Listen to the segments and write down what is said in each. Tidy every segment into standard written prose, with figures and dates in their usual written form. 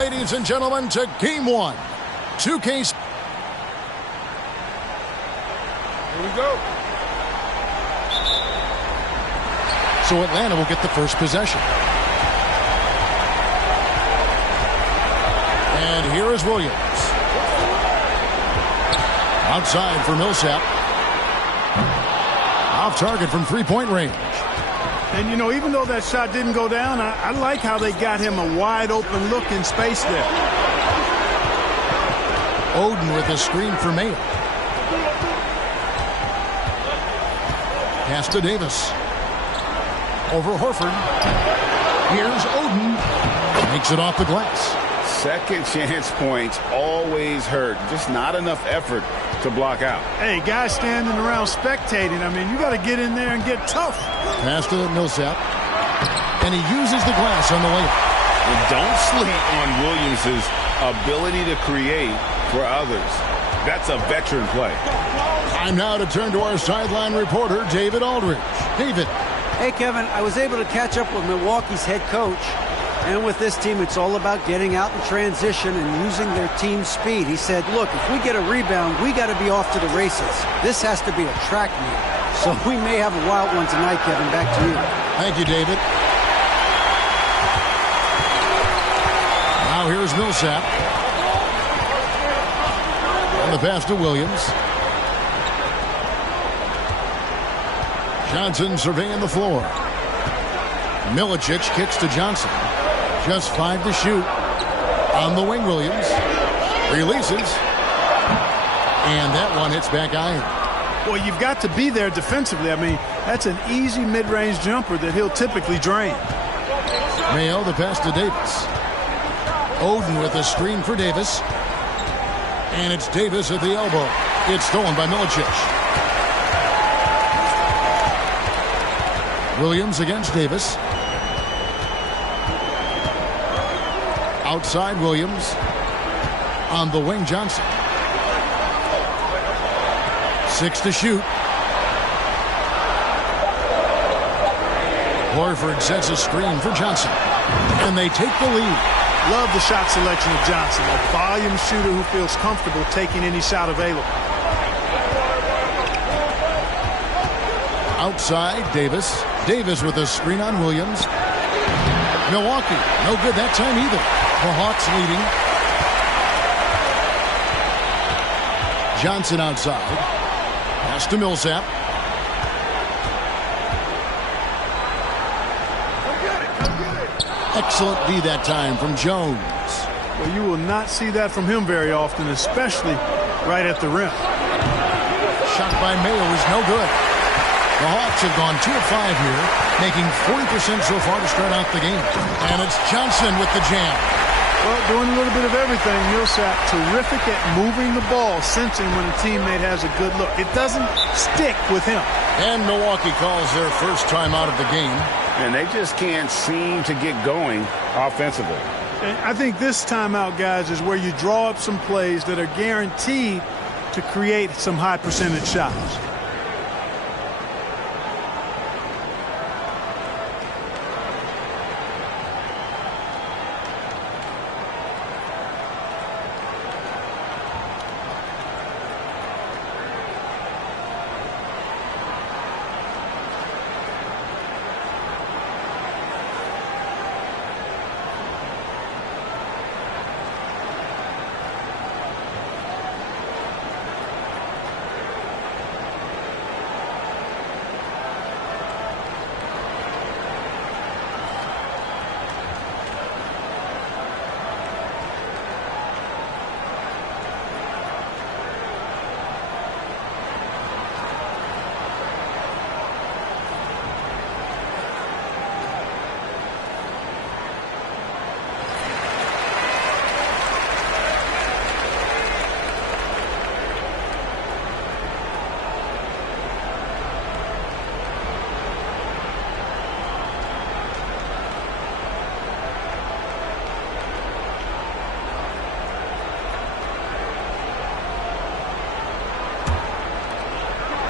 Ladies and gentlemen, to Game 1. 2K. Here we go. So Atlanta will get the first possession. And here is Williams. Outside for Millsap. Off target from three-point range. And, you know, even though that shot didn't go down, I like how they got him a wide-open look in space there. Oden with a screen for Mayo. Pass to Davis. Over Horford. Here's Oden. Makes it off the glass. Second chance points always hurt. Just not enough effort to block out. Hey, guys standing around spectating. I mean, you got to get in there and get tough. Pass to Millsap. And he uses the glass on the layup. And don't sleep on Williams' ability to create for others. That's a veteran play. Time now to turn to our sideline reporter, David Aldridge. David. Hey, Kevin, I was able to catch up with Milwaukee's head coach. And with this team, it's all about getting out in transition and using their team speed. He said, look, if we get a rebound, we got to be off to the races. This has to be a track meet. So we may have a wild one tonight, Kevin. Back to you. Thank you, David. Now here's Millsap. And the pass to Williams. Johnson surveying the floor. Milicic kicks to Johnson. Just 5 to shoot. On the wing, Williams. Releases. And that one hits back iron. Well, you've got to be there defensively. I mean, that's an easy mid-range jumper that he'll typically drain. Mayo, the pass to Davis. Oden with a screen for Davis. And it's Davis at the elbow. It's stolen by Milicic. Williams against Davis. Outside Williams. On the wing, Johnson. 6 to shoot. Horford sets a screen for Johnson. And they take the lead. Love the shot selection of Johnson. A volume shooter who feels comfortable taking any shot available. Outside, Davis. Davis with a screen on Williams. Milwaukee, no good that time either. The Hawks leading. Johnson outside. Pass to Millsap. Excellent D that time from Jones. Well, you will not see that from him very often, especially right at the rim. Shot by Mayo is no good. The Hawks have gone 2 of 5 here, making 40% so far to start out the game. And it's Johnson with the jam. Well, doing a little bit of everything. Millsap terrific at moving the ball, sensing when a teammate has a good look. It doesn't stick with him. And Milwaukee calls their first time out of the game. And they just can't seem to get going offensively. And I think this timeout, guys, is where you draw up some plays that are guaranteed to create some high percentage shots.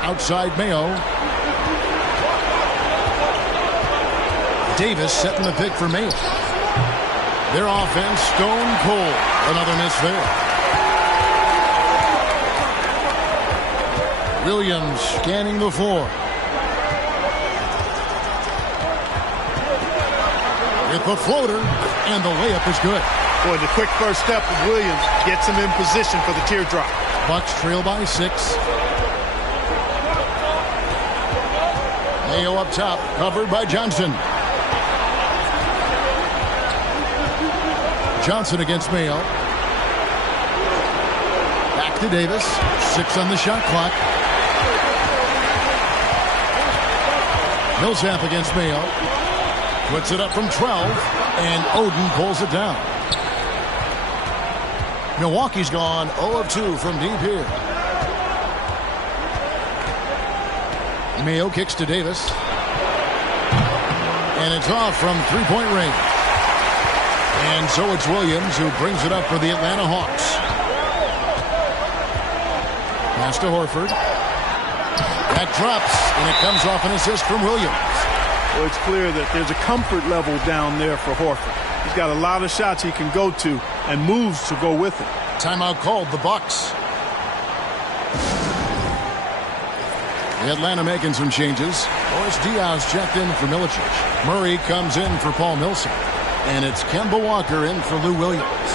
Outside Mayo. Davis setting the pick for Mayo. Their offense stone cold. Another miss there. Williams scanning the floor. With the floater, and the layup is good. Boy, the quick first step of Williams gets him in position for the teardrop. Bucks trail by 6. Mayo up top, covered by Johnson. Johnson against Mayo. Back to Davis. 6 on the shot clock. Millsap against Mayo. Puts it up from 12, and Oden pulls it down. Milwaukee's gone 0 of 2 from deep here. Mayo kicks to Davis. And it's off from three-point range. And so it's Williams who brings it up for the Atlanta Hawks. Pass to Horford. That drops, and it comes off an assist from Williams. Well, it's clear that there's a comfort level down there for Horford. He's got a lot of shots he can go to and moves to go with it. Timeout called, the Bucks. The Atlanta making some changes. Boris Diaz checked in for Milicic. Murray comes in for Paul Millsap. And it's Kemba Walker in for Lou Williams.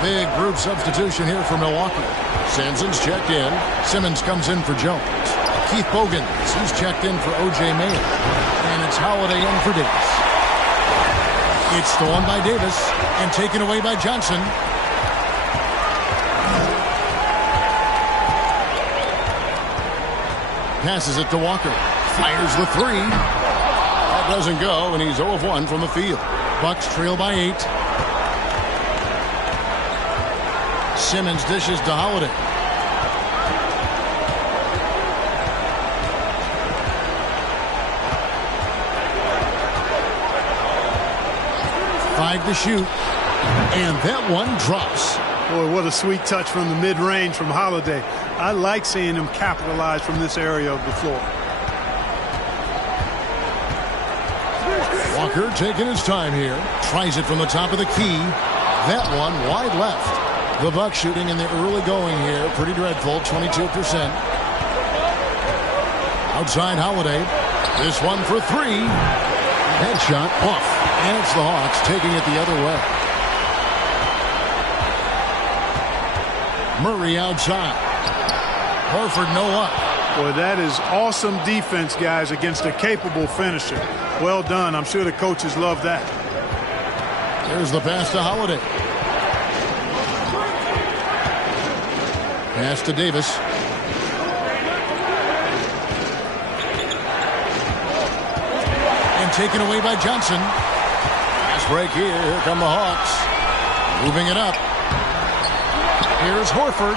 Big group substitution here for Milwaukee. Sanson's checked in. Simmons comes in for Jones. Keith Bogans, he's checked in for O.J. Mayo. And it's Holiday in for Davis. It's stolen by Davis and taken away by Johnson. Passes it to Walker. Fires the 3. That doesn't go, and he's 0 of 1 from the field. Bucks trail by 8. Simmons dishes to Holiday. Five to shoot. And that one drops. Boy, what a sweet touch from the mid-range from Holiday. I like seeing him capitalize from this area of the floor. Walker taking his time here. Tries it from the top of the key. That one wide left. The Bucks shooting in the early going here. Pretty dreadful, 22%. Outside Holiday. This one for 3. Headshot off. And it's the Hawks taking it the other way. Murray outside. Horford no up. Boy, that is awesome defense, guys, against a capable finisher. Well done. I'm sure the coaches love that. There's the pass to Holiday. Pass to Davis. And taken away by Johnson. Fast break here. Here come the Hawks. Moving it up. Here's Horford.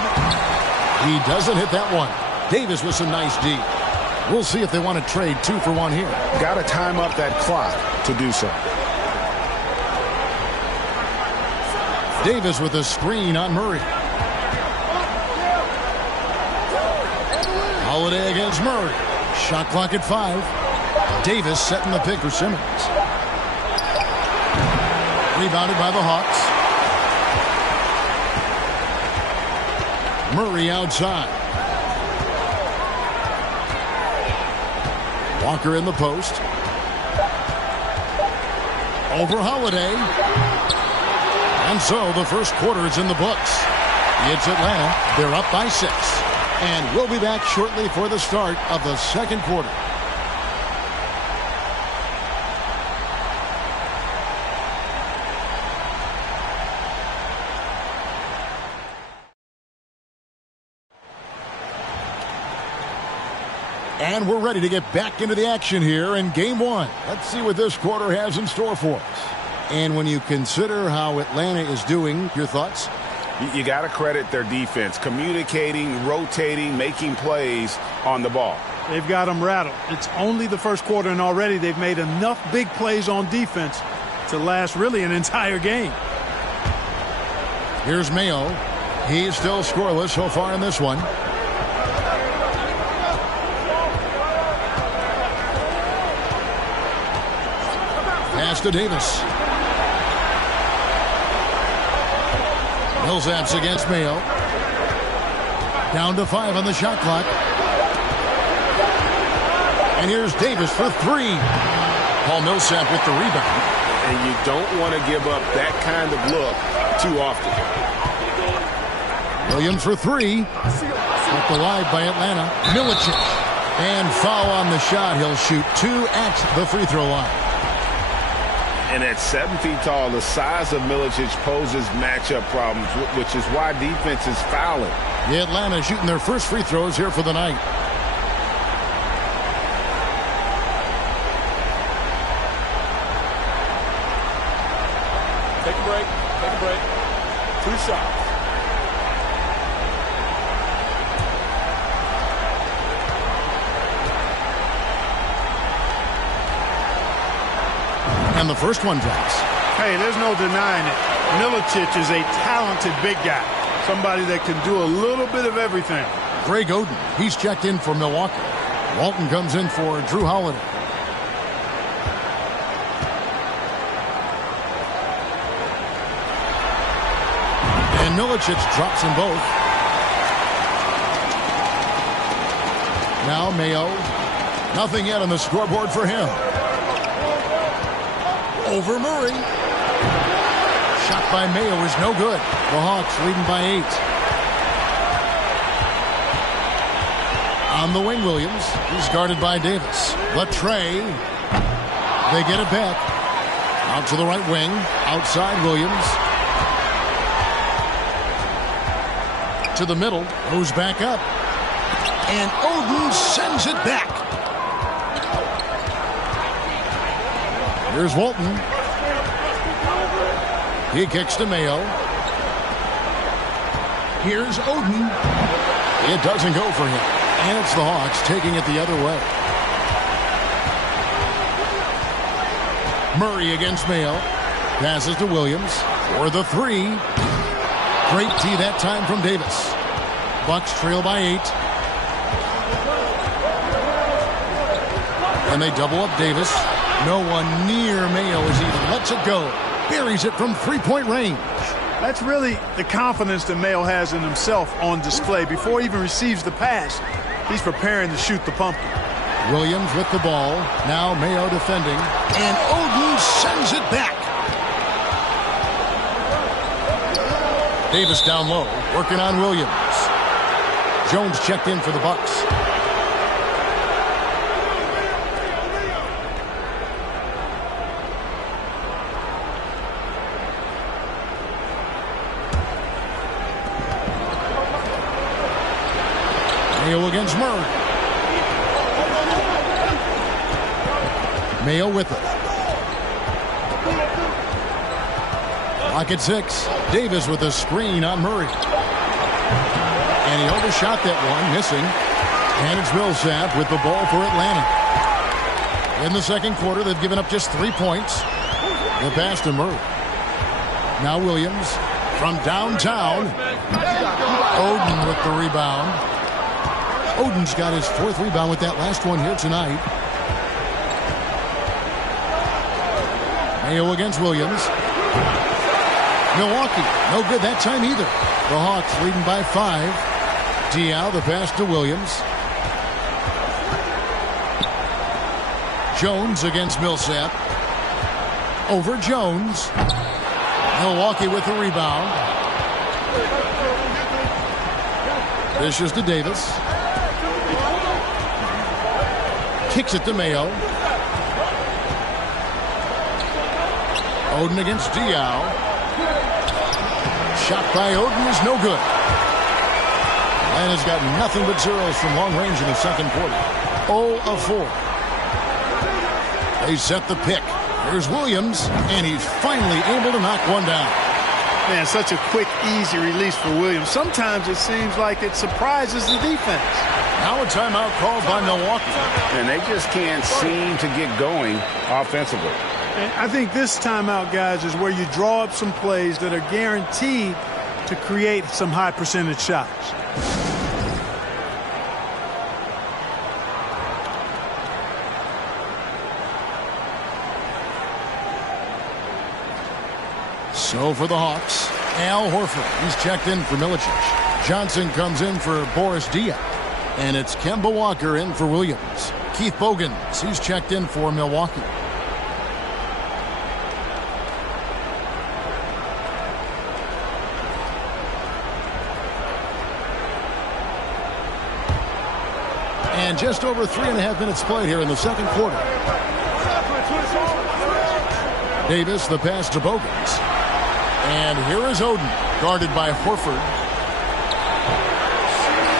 He doesn't hit that one. Davis with some nice D. We'll see if they want to trade 2 for 1 here. Got to time up that clock to do so. Davis with a screen on Murray. Holiday against Murray. Shot clock at 5. Davis setting the pick for Simmons. Rebounded by the Hawks. Murray outside. Walker in the post. Over Holiday. And so the first quarter is in the books. It's Atlanta. They're up by 6. And we'll be back shortly for the start of the second quarter. And we're ready to get back into the action here in Game 1. Let's see what this quarter has in store for us. And when you consider how Atlanta is doing, your thoughts? You got to credit their defense, communicating, rotating, making plays on the ball. They've got them rattled. It's only the first quarter, and already they've made enough big plays on defense to last really an entire game. Here's Mayo. He's still scoreless so far in this one. Pass to Davis. Millsap's against Mayo. Down to 5 on the shot clock. And here's Davis for 3. Paul Millsap with the rebound. And you don't want to give up that kind of look too often. Williams for 3. Kept alive by Atlanta. Milicic. And foul on the shot. He'll shoot 2 at the free throw line. And at 7 feet tall, the size of Milicic poses matchup problems, which is why defense is fouling. The Atlanta shooting their first free throws here for the night. Take a break. Take a break. 2 shots. And the first one drops. Hey, there's no denying it. Milicic is a talented big guy. Somebody that can do a little bit of everything. Greg Oden, he's checked in for Milwaukee. Walton comes in for Drew Holiday. And Milicic drops them both. Now Mayo. Nothing yet on the scoreboard for him. Over Murray. Shot by Mayo is no good. The Hawks leading by 8. On the wing, Williams. He's guarded by Davis. Latrey. They get it back. Out to the right wing. Outside Williams. To the middle. Goes back up. And Oden sends it back. Here's Walton. He kicks to Mayo. Here's Oden. It doesn't go for him. And it's the Hawks taking it the other way. Murray against Mayo. Passes to Williams for the 3. Great tee that time from Davis. Bucks trail by 8. And they double up Davis. No one near Mayo as he lets it go. Buries it from 3-point range. That's really the confidence that Mayo has in himself on display. Before he even receives the pass, he's preparing to shoot the pumpkin. Williams with the ball. Now Mayo defending. And Oden sends it back. Davis down low, working on Williams. Jones checked in for the Bucks. Mayo against Murray. Mayo with it. Lock at 6. Davis with a screen on Murray. And he overshot that one, missing. And it's Millsap with the ball for Atlanta. In the second quarter, they've given up just 3 points. The pass to Murray. Now Williams from downtown. Oden with the rebound. Oden's got his 4th rebound with that last one here tonight. Mayo against Williams. Milwaukee, no good that time either. The Hawks leading by 5. Diaw, the pass to Williams. Jones against Millsap. Over Jones. Milwaukee with the rebound. Dishes to Davis. Kicks it to Mayo. Oden against Diaw. Shot by Oden is no good. Atlanta's got nothing but zeros from long range in the second quarter. 0 of 4. They set the pick. Here's Williams, and he's finally able to knock one down. Man, such a quick, easy release for Williams. Sometimes it seems like it surprises the defense. Now a timeout called by Milwaukee. And they just can't seem to get going offensively. And I think this timeout, guys, is where you draw up some plays that are guaranteed to create some high percentage shots. So for the Hawks, Al Horford, he's checked in for Milicic. Johnson comes in for Boris Diaw. And it's Kemba Walker in for Williams. Keith Bogans, he's checked in for Milwaukee. And just over 3.5 minutes played here in the second quarter. Davis, the pass to Bogans. And here is Oden, guarded by Horford.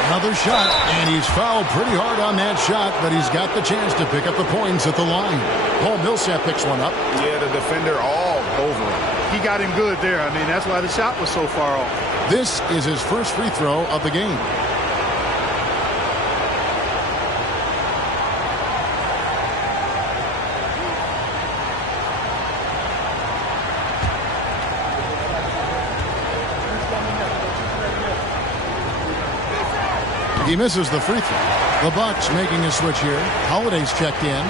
Another shot, and he's fouled pretty hard on that shot, but he's got the chance to pick up the points at the line. Paul Millsap picks one up. Yeah, the defender all over him. He got him good there. I mean, that's why the shot was so far off. This is his first free throw of the game. He misses the free throw. The Bucks making a switch here. Holiday's checked in.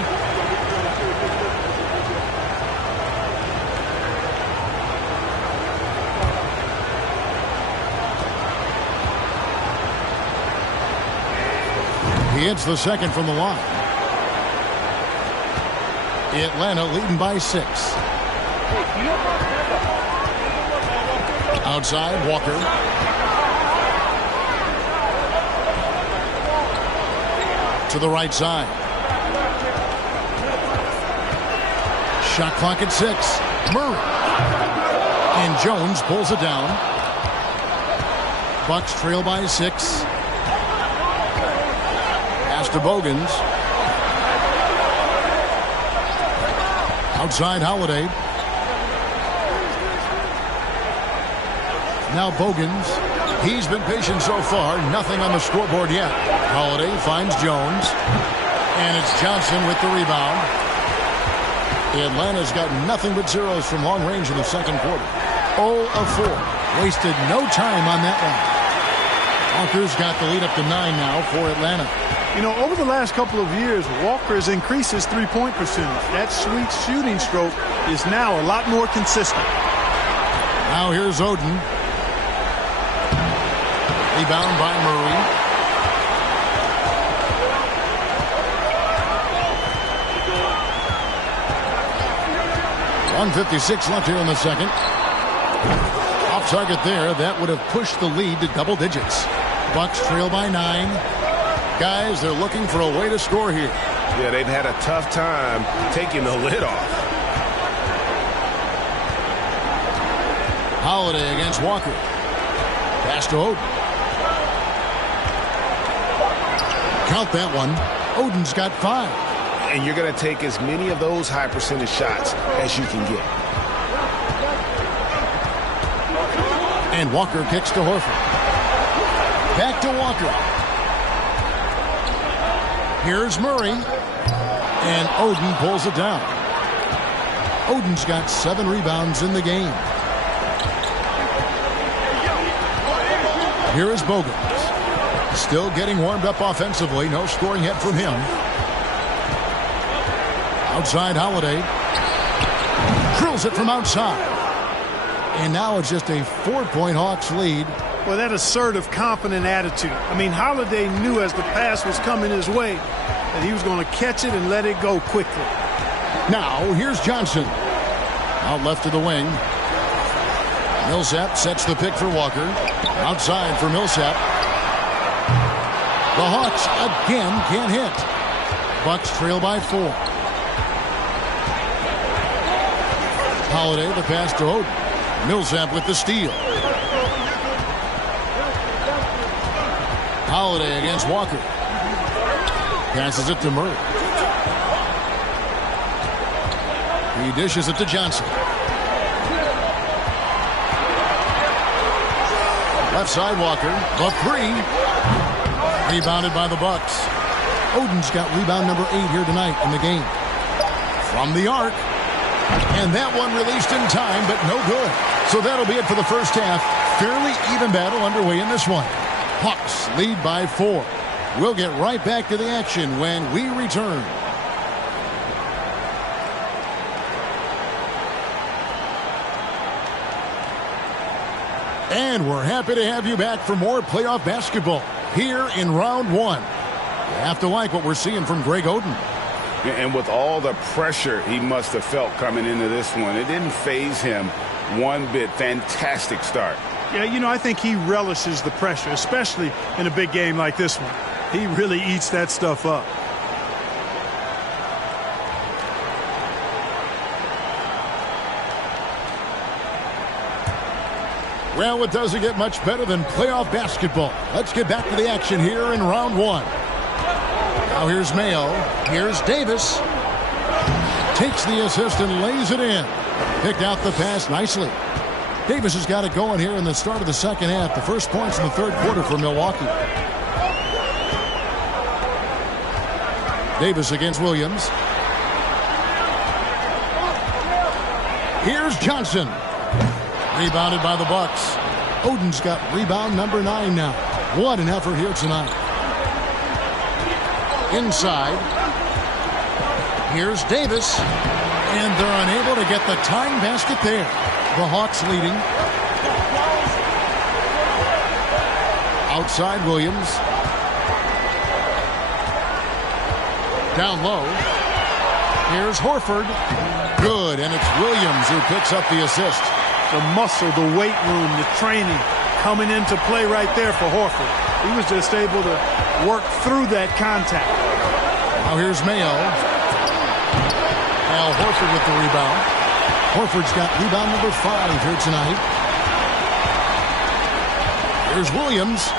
He hits the second from the line. Atlanta leading by 6. Outside, Walker. To the right side. Shot clock at 6. Murray. And Jones pulls it down. Bucks trail by 6. Pass to Bogans. Outside Holiday. Now Bogans. He's been patient so far. Nothing on the scoreboard yet. Holiday finds Jones. And it's Johnson with the rebound. Atlanta's got nothing but zeros from long range in the second quarter. 0 of 4. Wasted no time on that one. Walker's got the lead up to 9 now for Atlanta. You know, over the last couple of years, Walker has increased his three-point percentage. That sweet shooting stroke is now a lot more consistent. Now here's Oden. Rebound by Murray. .156 left here in the second. Off target there. That would have pushed the lead to double digits. Bucks trail by 9. Guys, they're looking for a way to score here. Yeah, they've had a tough time taking the lid off. Holiday against Walker. Pass to Oden. Count that one. Oden's got 5. And you're going to take as many of those high percentage shots as you can get. And Walker kicks to Horford. Back to Walker. Here's Murray. And Oden pulls it down. Oden's got 7 rebounds in the game. Here is Bogans. Still getting warmed up offensively. No scoring yet from him. Outside Holiday. Drills it from outside. And now it's just a 4-point Hawks lead. Well, that assertive, confident attitude. I mean, Holiday knew as the pass was coming his way that he was going to catch it and let it go quickly. Now, here's Johnson. Out left to the wing. Millsap sets the pick for Walker. Outside for Millsap. The Hawks again can't hit. Bucks trail by 4. Holiday, the pass to Oden. Millsap with the steal. Holiday against Walker. Passes it to Murray. He dishes it to Johnson. Left side Walker. The 3. Rebounded by the Bucks. Oden's got rebound number 8 here tonight in the game. From the arc. And that one released in time, but no good. So that'll be it for the first half. Fairly even battle underway in this one. Hawks lead by 4. We'll get right back to the action when we return. And we're happy to have you back for more playoff basketball here in round one. You have to like what we're seeing from Greg Oden. And with all the pressure he must have felt coming into this one, it didn't faze him one bit. Fantastic start. Yeah, you know, I think he relishes the pressure, especially in a big game like this one. He really eats that stuff up. Well, it doesn't get much better than playoff basketball. Let's get back to the action here in round one. Now here's Mayo. Here's Davis. Takes the assist and lays it in. Picked out the pass nicely. Davis has got it going here in the start of the second half. The first points in the third quarter for Milwaukee. Davis against Williams. Here's Johnson. Rebounded by the Bucks. Oden's got rebound number 9 now. What an effort here tonight. Inside. Here's Davis. And they're unable to get the tying basket there. The Hawks leading. Outside Williams. Down low. Here's Horford. Good, and it's Williams who picks up the assist. The muscle, the weight room, the training coming into play right there for Horford. He was just able to work through that contact. Now here's Mayo. Al Horford with the rebound. Horford's got rebound number 5 here tonight. Here's Williams.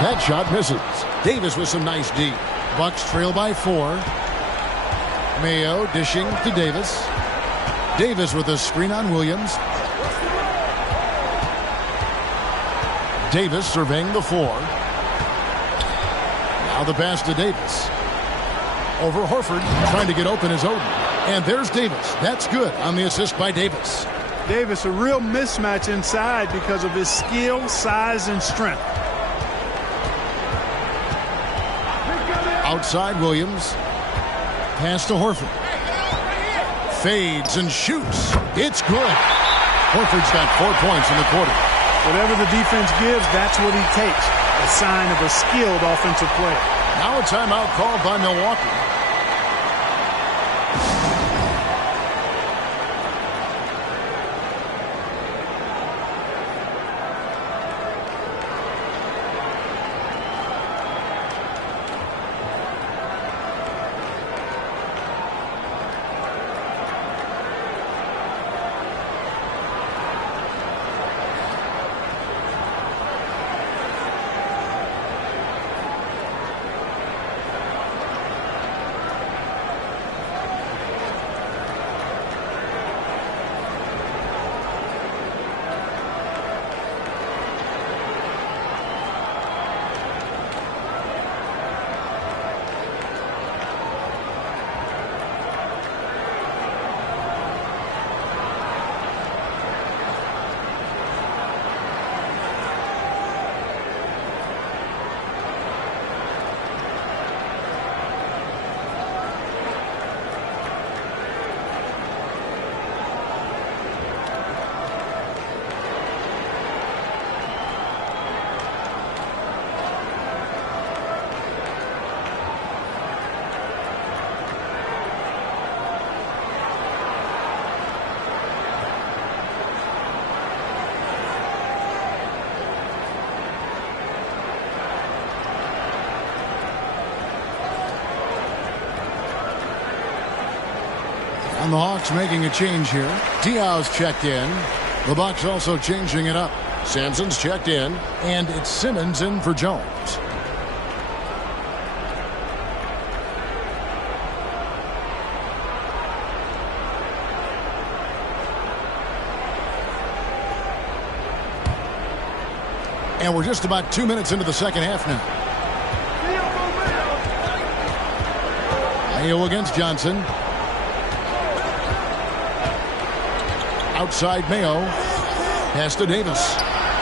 That shot misses. Davis with some nice D. Bucks trail by 4. Mayo dishing to Davis. Davis with a screen on Williams. Davis surveying the floor. Now the pass to Davis. Over Horford, trying to get open is Oden. And there's Davis. That's good on the assist by Davis. Davis, a real mismatch inside because of his skill, size, and strength. Outside Williams. Pass to Horford. Fades and shoots. It's good. Horford's got 4 points in the quarter. Whatever the defense gives, that's what he takes. A sign of a skilled offensive player. Now a timeout called by Milwaukee. And the Hawks making a change here. Diaw's checked in. The Bucks also changing it up. Sampson's checked in. And it's Simmons in for Jones. And we're just about 2 minutes into the second half now. Mayo against Johnson. Outside Mayo. Pass to Davis.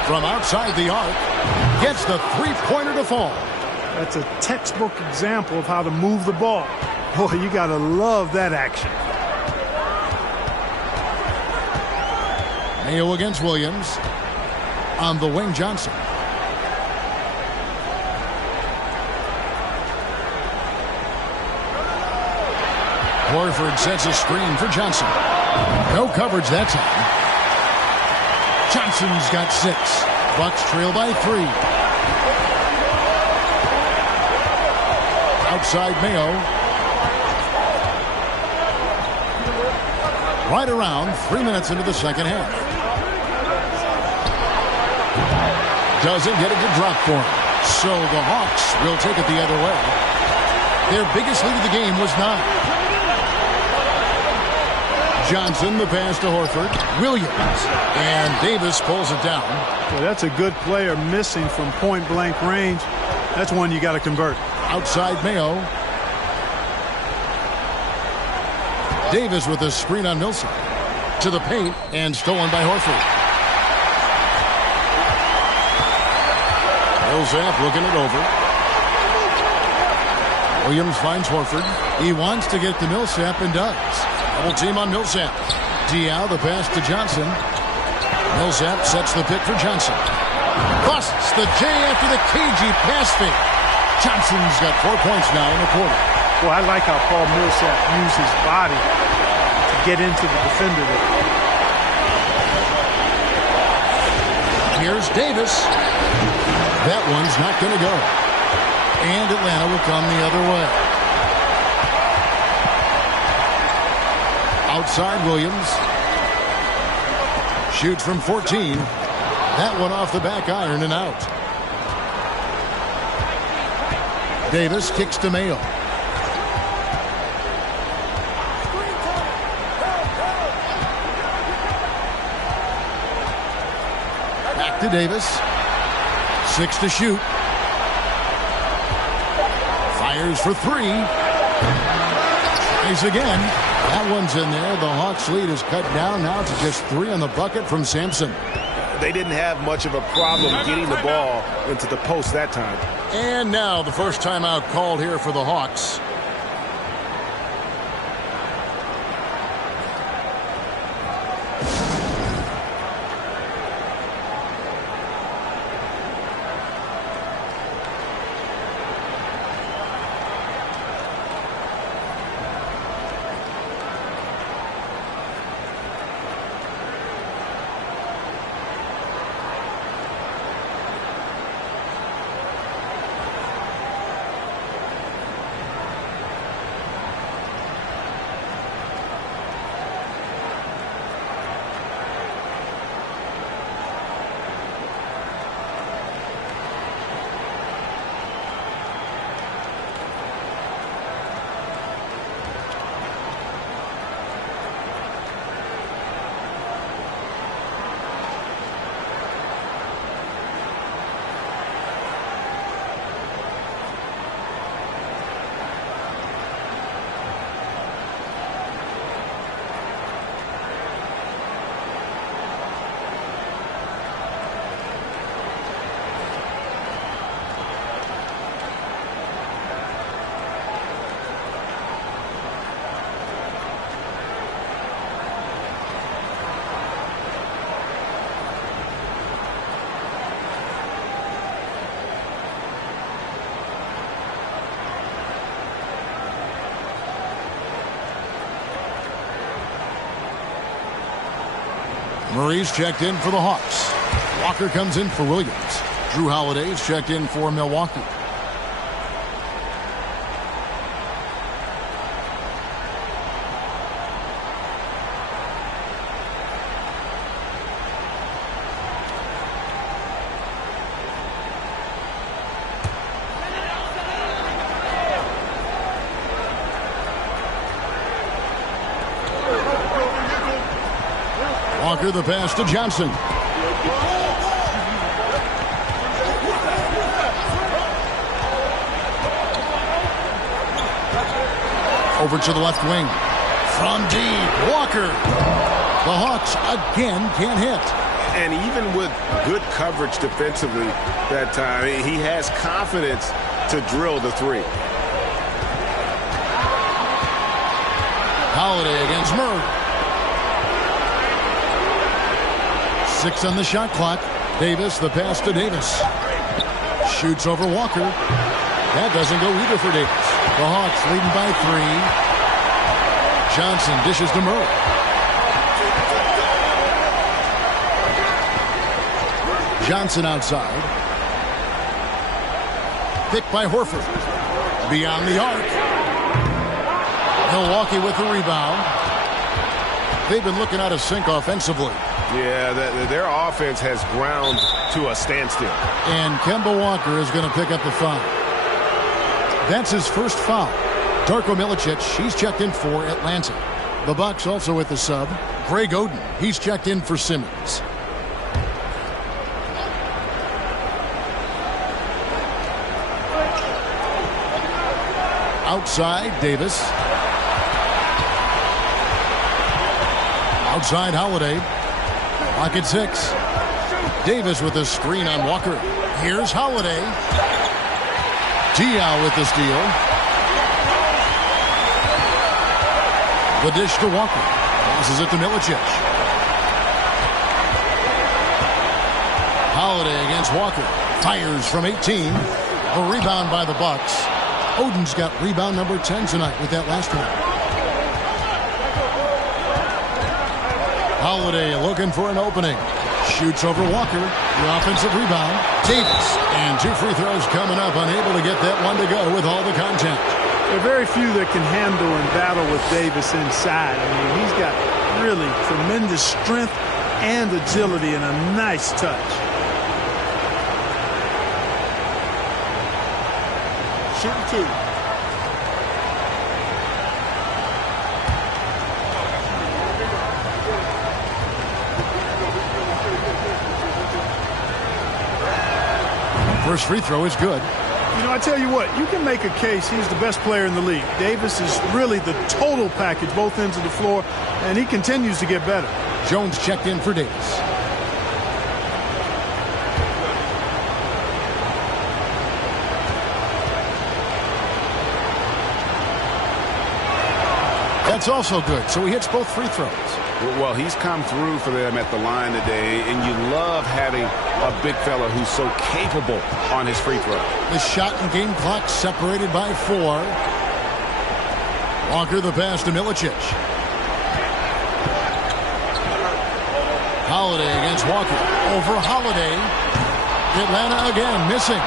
From outside the arc. Gets the three-pointer to fall. That's a textbook example of how to move the ball. Boy, you got to love that action. Mayo against Williams. On the wing, Johnson. Horford sets a screen for Johnson. No coverage that time. Johnson's got 6. Bucks trail by 3. Outside Mayo. Right around 3 minutes into the second half. Doesn't get it to drop for him. So the Hawks will take it the other way. Their biggest lead of the game was 9. Johnson, the pass to Horford. Williams. And Davis pulls it down. Well, that's a good player missing from point-blank range. That's one you got to convert. Outside Mayo. Davis with a screen on Millsap. To the paint and stolen by Horford. Millsap looking it over. Williams finds Horford. He wants to get to Millsap and does. Double team on Millsap. Diaw, the pass to Johnson. Millsap sets the pick for Johnson. Busts the J after the cagey pass fake. Johnson's got 4 points now in the quarter. Well, I like how Paul Millsap used his body to get into the defender there. Here's Davis. That one's not going to go. And Atlanta will come the other way. Outside Williams. Shoots from 14. That one off the back iron and out. Davis kicks to Mayo. Back to Davis. 6 to shoot. Fires for 3. Tries again. That one's in there. The Hawks lead is cut down now to just 3 on the bucket from Sampson. They didn't have much of a problem getting the ball into the post that time. And now the first timeout called here for the Hawks. Murray's checked in for the Hawks. Walker comes in for Williams. Jrue Holiday's checked in for Milwaukee. Walker the pass to Johnson. Over to the left wing. From deep, Walker. The Hawks again can't hit. And even with good coverage defensively that time, he has confidence to drill the 3. Holiday against Murray. 6 on the shot clock. Davis, the pass to Davis. Shoots over Walker. That doesn't go either for Davis. The Hawks leading by 3. Johnson dishes to Murray. Johnson outside. Picked by Horford. Beyond the arc. Milwaukee with the rebound. They've been looking out of sync offensively. Yeah, their offense has ground to a standstill. And Kemba Walker is going to pick up the foul. That's his first foul. Darko Milicic, he's checked in for Atlanta. The Bucks also with the sub. Greg Oden, he's checked in for Simmons. Outside, Davis. Outside, Holiday. Lock at 6. Davis with a screen on Walker. Here's Holiday. Diaw with the steal. The dish to Walker. Passes it to Milicic. Holiday against Walker. Fires from 18. A rebound by the Bucks. Oden's got rebound number 10 tonight with that last one. Holiday looking for an opening. Shoots over Walker. The offensive rebound. Davis. And 2 free throws coming up. Unable to get that one to go with all the contact. There are very few that can handle and battle with Davis inside. I mean, he's got really tremendous strength and agility and a nice touch. Shooting 2. First free throw is good. You know, I tell you what, you can make a case he's the best player in the league. Davis is really the total package, both ends of the floor, and he continues to get better. Jones checked in for Davis. That's also good, so he hits both free throws. Well, he's come through for them at the line today, and you love having a big fella who's so capable on his free throw. The shot and game clock separated by 4. Walker the pass to Milicic. Holiday against Walker. Over Holiday. Atlanta again missing.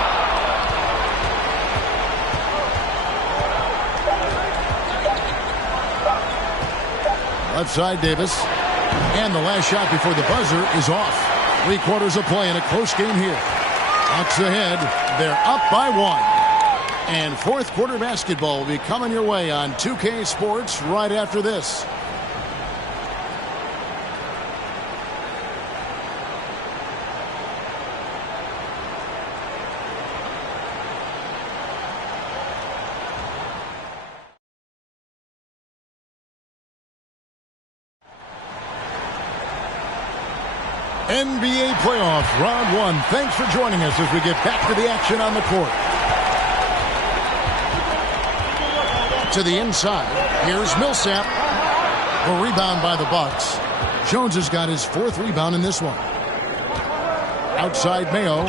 Left side, Davis. And the last shot before the buzzer is off. 3 quarters of play in a close game here. Bucks ahead. They're up by 1. And fourth quarter basketball will be coming your way on 2K Sports right after this. NBA playoffs, round 1. Thanks for joining us as we get back to the action on the court. To the inside, here's Millsap. A rebound by the Bucks. Jones has got his 4th rebound in this one. Outside Mayo.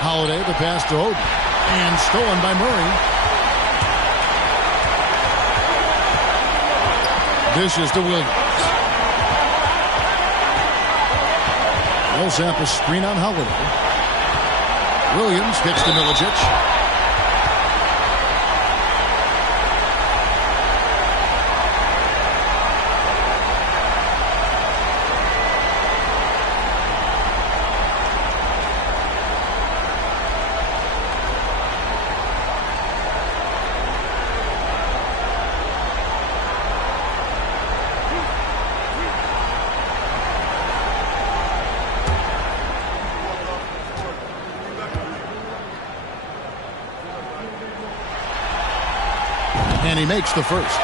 Holiday, the pass to Oden. And stolen by Murray. Dishes to Williams. Millsap a screen on Holiday. Williams kicks to Milicic. And he makes the first.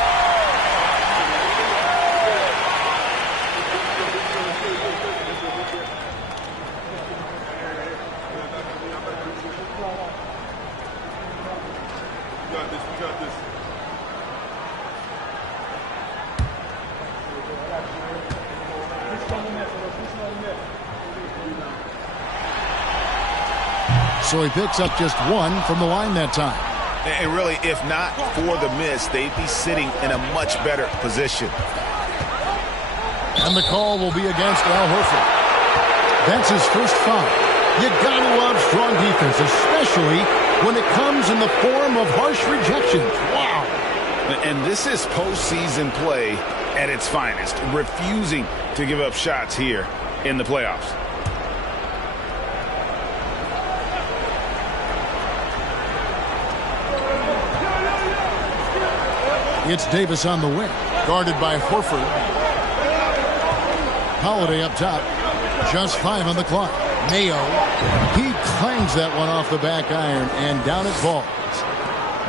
So he picks up just 1 from the line that time. And really, if not for the miss, they'd be sitting in a much better position. And the call will be against Al Horford. That's his first foul. You gotta love strong defense, especially when it comes in the form of harsh rejections. Wow. And this is postseason play at its finest, refusing to give up shots here in the playoffs. It's Davis on the wing, guarded by Horford. Holiday up top, just 5 on the clock. Mayo, he clangs that one off the back iron, and down it falls.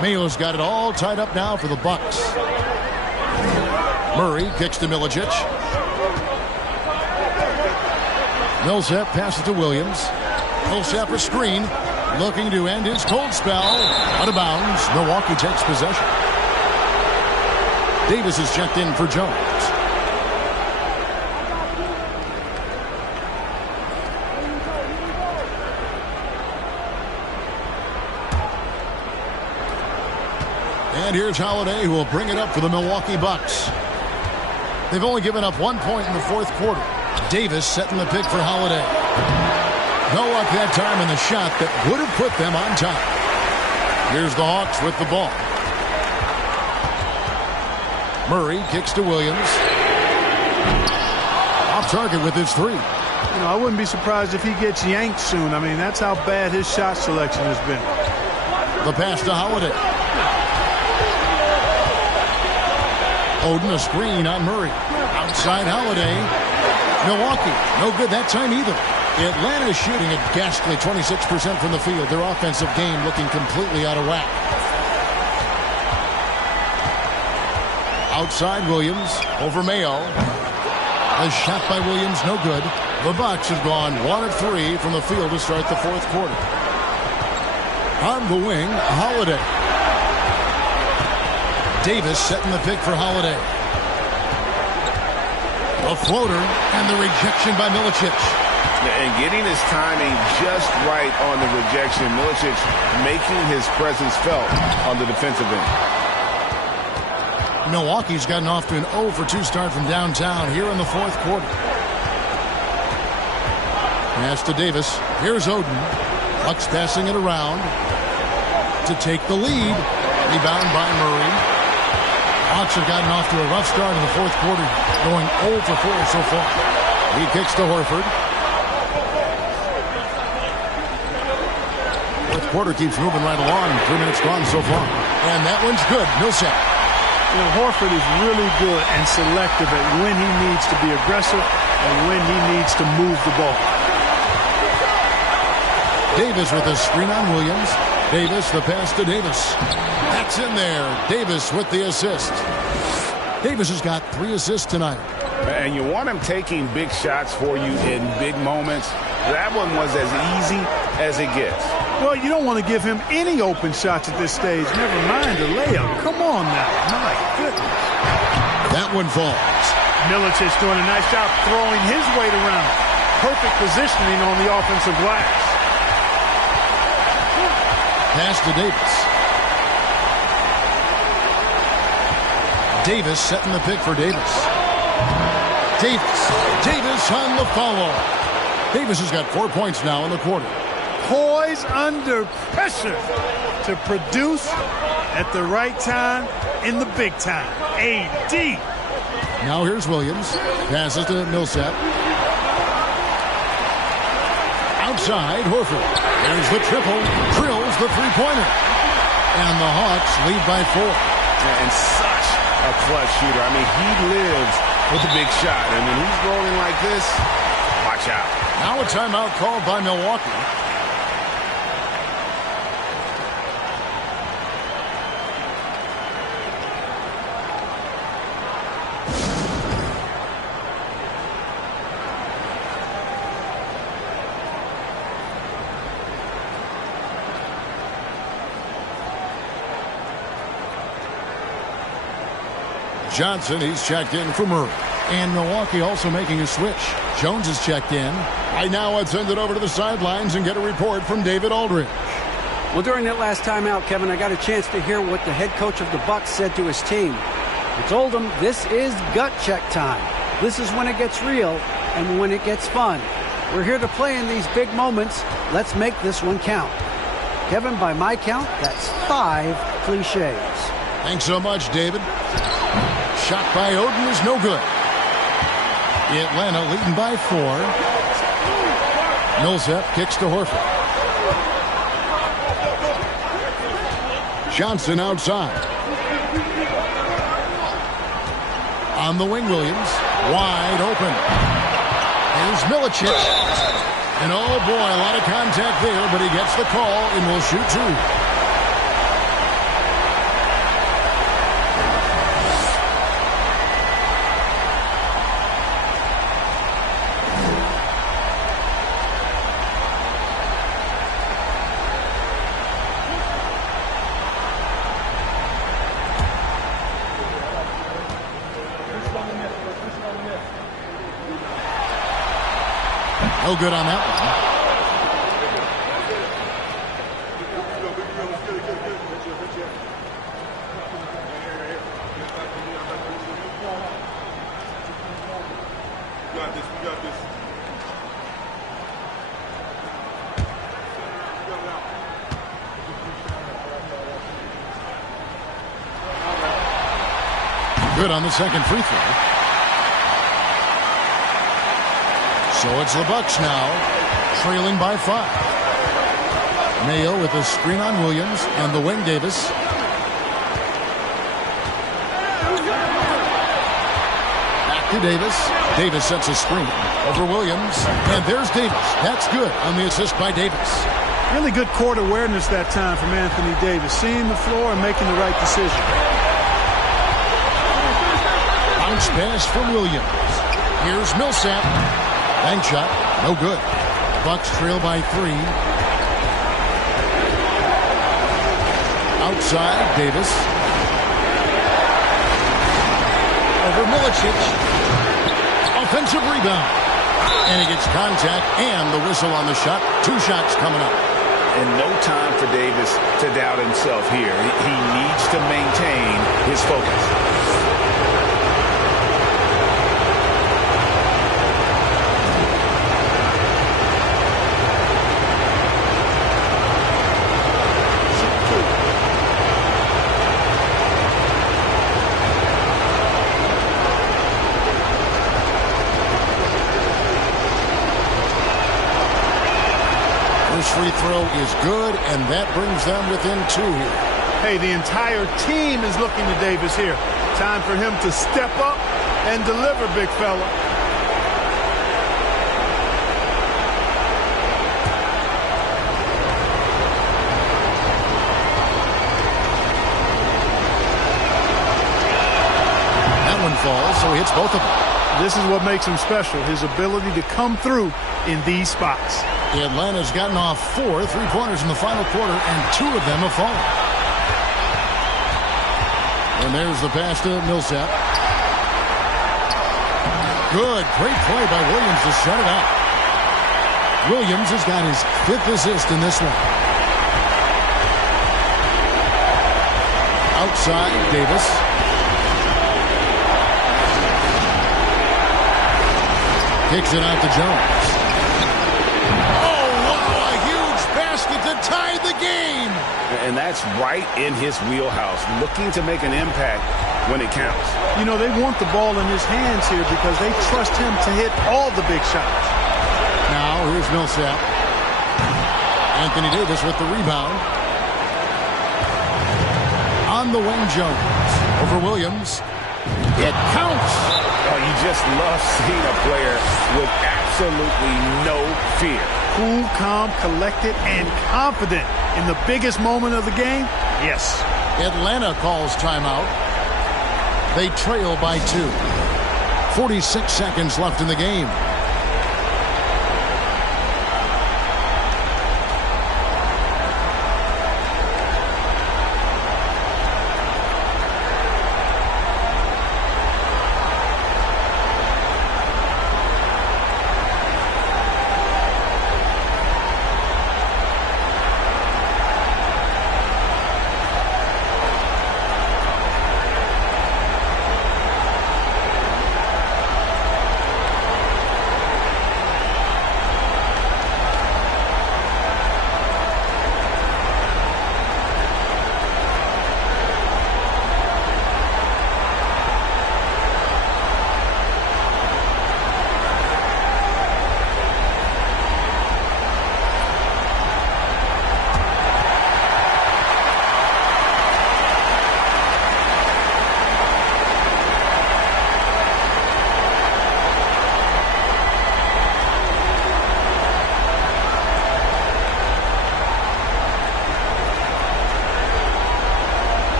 Mayo's got it all tied up now for the Bucks. Murray kicks to Milicic. Millsap passes to Williams. Millsap a screen, looking to end his cold spell. Out of bounds. Milwaukee takes possession. Davis is checked in for Jones. And here's Holiday, who will bring it up for the Milwaukee Bucks. They've only given up 1 point in the fourth quarter. Davis setting the pick for Holiday. No luck that time in the shot that would have put them on top. Here's the Hawks with the ball. Murray kicks to Williams. Off target with his 3. You know, I wouldn't be surprised if he gets yanked soon. I mean, that's how bad his shot selection has been. The pass to Holiday. Oden a screen on Murray. Outside Holiday. Milwaukee, no good that time either. Atlanta shooting a ghastly 26% from the field. Their offensive game looking completely out of whack. Outside Williams over Mayo. A shot by Williams, no good. The Bucks have gone 1 of 3 from the field to start the fourth quarter. On the wing, Holiday. Davis setting the pick for Holiday. A floater and the rejection by Milicic. And getting his timing just right on the rejection. Milicic making his presence felt on the defensive end. Milwaukee's gotten off to an 0 for 2 start from downtown here in the fourth quarter. Pass to Davis. Here's Oden. Bucks passing it around to take the lead. Rebound by Murray. Hawks have gotten off to a rough start in the fourth quarter, going 0 for 4 so far. He kicks to Horford. Fourth quarter keeps moving right along. 3 minutes gone so far. And that one's good. Millsap. You know, Horford is really good and selective at when he needs to be aggressive and when he needs to move the ball. Davis with a screen on Williams. Davis, the pass to Davis. That's in there. Davis with the assist. Davis has got 3 assists tonight. And you want him taking big shots for you in big moments. That one was as easy as it gets. Well, you don't want to give him any open shots at this stage. Never mind a layup. Come on now. My goodness. That one falls. Milicic doing a nice job throwing his weight around. Perfect positioning on the offensive glass. Pass to Davis. Davis setting the pick for Davis. Davis on the follow. Davis has got 4 points now in the quarter. Poise under pressure to produce at the right time in the big time. AD. Now here's Williams. Passes to Millsap. Outside, Horford. There's the triple. Drills the three-pointer. And the Hawks lead by 4. And such a clutch shooter. I mean, he lives with a big shot. And when he's rolling like this, watch out. Now a timeout called by Milwaukee. Johnson, he's checked in for Murray. And Milwaukee also making a switch. Jones is checked in. Right now, let's send it over to the sidelines and get a report from David Aldridge. Well, during that last timeout, Kevin, I got a chance to hear what the head coach of the Bucks said to his team. He told them this is gut check time. This is when it gets real and when it gets fun. We're here to play in these big moments. Let's make this one count. Kevin, by my count, that's 5 cliches. Thanks so much, David. Shot by Oden is no good. Atlanta leading by 4. Millsap kicks to Horford. Johnson outside. On the wing, Williams. Wide open. Here's Milicic. And oh boy, a lot of contact there, but he gets the call and will shoot 2. No good on that one. Good on the second free throw. So it's the Bucks now, trailing by 5. Mayo with a screen on Williams on the wing. Davis. Back to Davis. Davis sets a screen over Williams, and there's Davis. That's good on the assist by Davis. Really good court awareness that time from Anthony Davis, seeing the floor and making the right decision. Bounce pass from Williams. Here's Millsap. Bank shot, no good. Bucks trail by 3. Outside, Davis. Over Milicic. Offensive rebound. And he gets contact and the whistle on the shot. 2 shots coming up. And no time for Davis to doubt himself here. He needs to maintain his focus. Free throw is good, and that brings them within 2 here. Hey, the entire team is looking to Davis here. Time for him to step up and deliver, big fella. That one falls, so he hits both of them. This is what makes him special, his ability to come through in these spots. Atlanta's gotten off 4 3-pointers in the final quarter, and 2 of them have fallen. And there's the pass to Millsap. Good, great play by Williams to shut it out. Williams has got his 5th assist in this one. Outside, Davis. Kicks it out to Jones. To tie the game. And that's right in his wheelhouse, looking to make an impact when it counts. You know, they want the ball in his hands here because they trust him to hit all the big shots. Now, here's Millsap. Anthony Davis with the rebound. On the wing, Jones. Over Williams. It counts. Oh, you just love seeing a player with absolutely no fear. Cool, calm, collected, and confident in the biggest moment of the game? Yes. Atlanta calls timeout. They trail by 2. 46 seconds left in the game.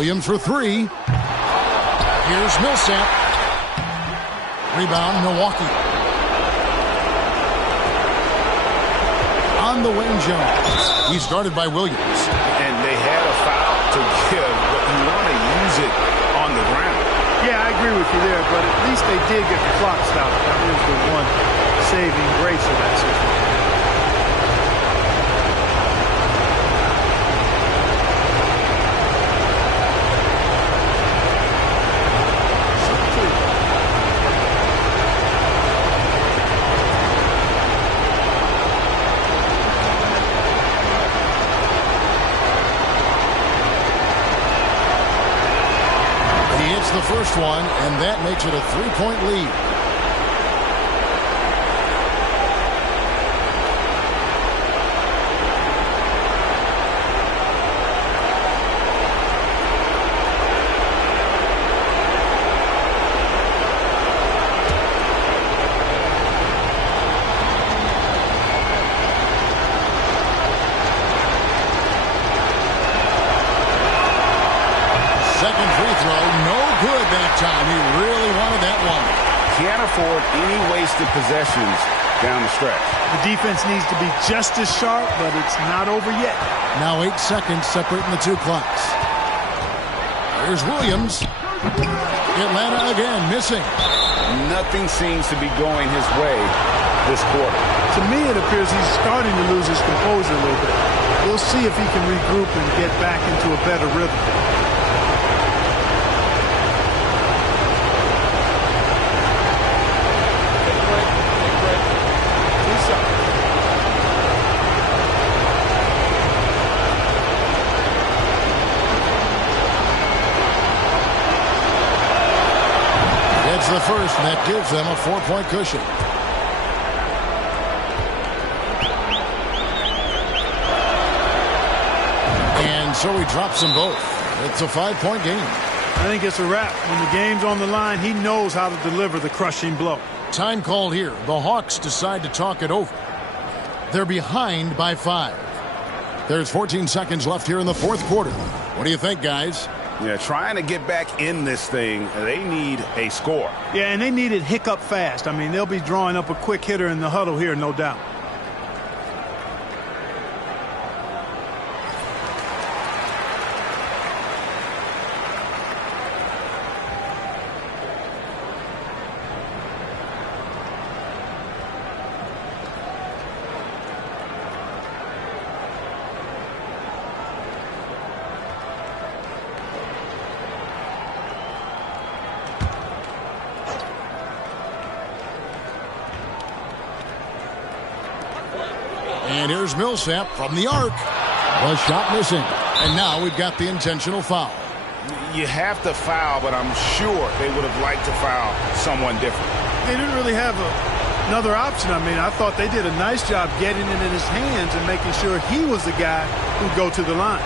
Williams for three. Here's Millsap. Rebound, Milwaukee. On the wing, Jones. He's guarded by Williams. And they had a foul to give, but you want to use it on the ground. Yeah, I agree with you there, but at least they did get the clock stopped. That was the one saving grace of that situation. The first one, and that makes it a three-point lead. Second free throw, no good that time. He really wanted that one. Can't afford any wasted possessions down the stretch. The defense needs to be just as sharp, but it's not over yet. Now 8 seconds separating the two clocks. Here's Williams. Atlanta again missing. Nothing seems to be going his way this quarter. To me, it appears he's starting to lose his composure a little bit. We'll see if he can regroup and get back into a better rhythm. The first, and that gives them a 4-point cushion. And so he drops them both. It's a 5-point game. I think it's a wrap. When the game's on the line, he knows how to deliver the crushing blow. Time called here. The Hawks decide to talk it over. They're behind by 5. There's 14 seconds left here in the fourth quarter. What do you think, guys? Yeah, trying to get back in this thing, they need a score. Yeah, and they need it hiccup fast. I mean, they'll be drawing up a quick hitter in the huddle here, no doubt. And here's Millsap from the arc. The shot missing. And now we've got the intentional foul. You have to foul, but I'm sure they would have liked to foul someone different. They didn't really have another option. I mean, I thought they did a nice job getting it in his hands and making sure he was the guy who'd go to the line.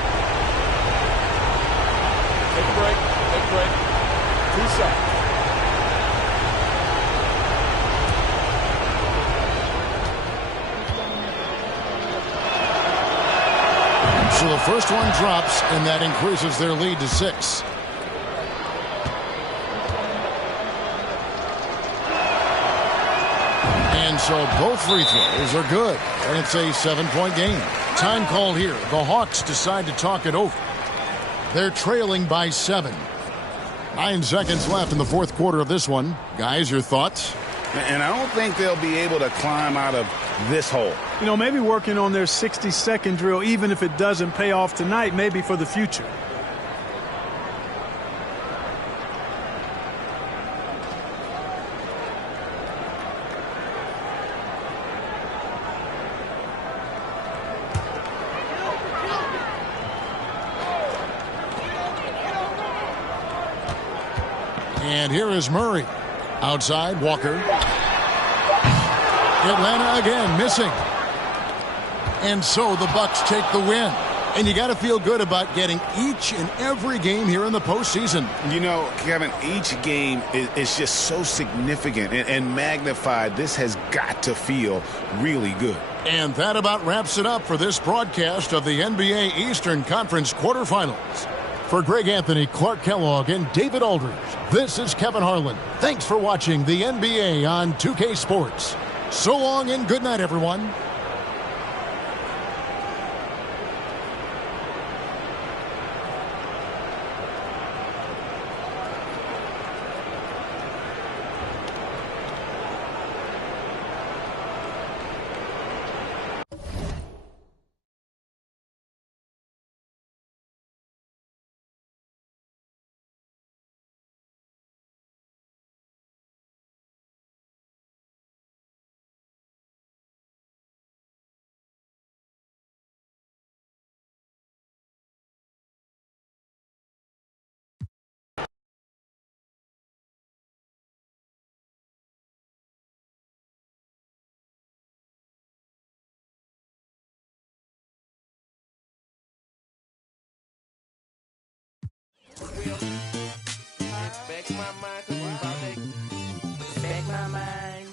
Take a break. Take a break. 2 shots. So the first one drops, and that increases their lead to 6. And so both free throws are good, and it's a 7-point game. Time called here. The Hawks decide to talk it over. They're trailing by 7. 9 seconds left in the fourth quarter of this one. Guys, your thoughts? And I don't think they'll be able to climb out of this hole. You know, maybe working on their 60-second drill, even if it doesn't pay off tonight, maybe for the future. And here is Murray. Outside, Walker. Atlanta again missing. And so the Bucks take the win. And you got to feel good about getting each and every game here in the postseason. You know, Kevin, each game is just so significant and magnified. This has got to feel really good. And that about wraps it up for this broadcast of the NBA Eastern Conference quarterfinals. For Greg Anthony, Clark Kellogg, and David Aldridge, this is Kevin Harlan. Thanks for watching the NBA on 2K Sports. So long and good night, everyone. Respect my mind, 'cause we about to respect my mind.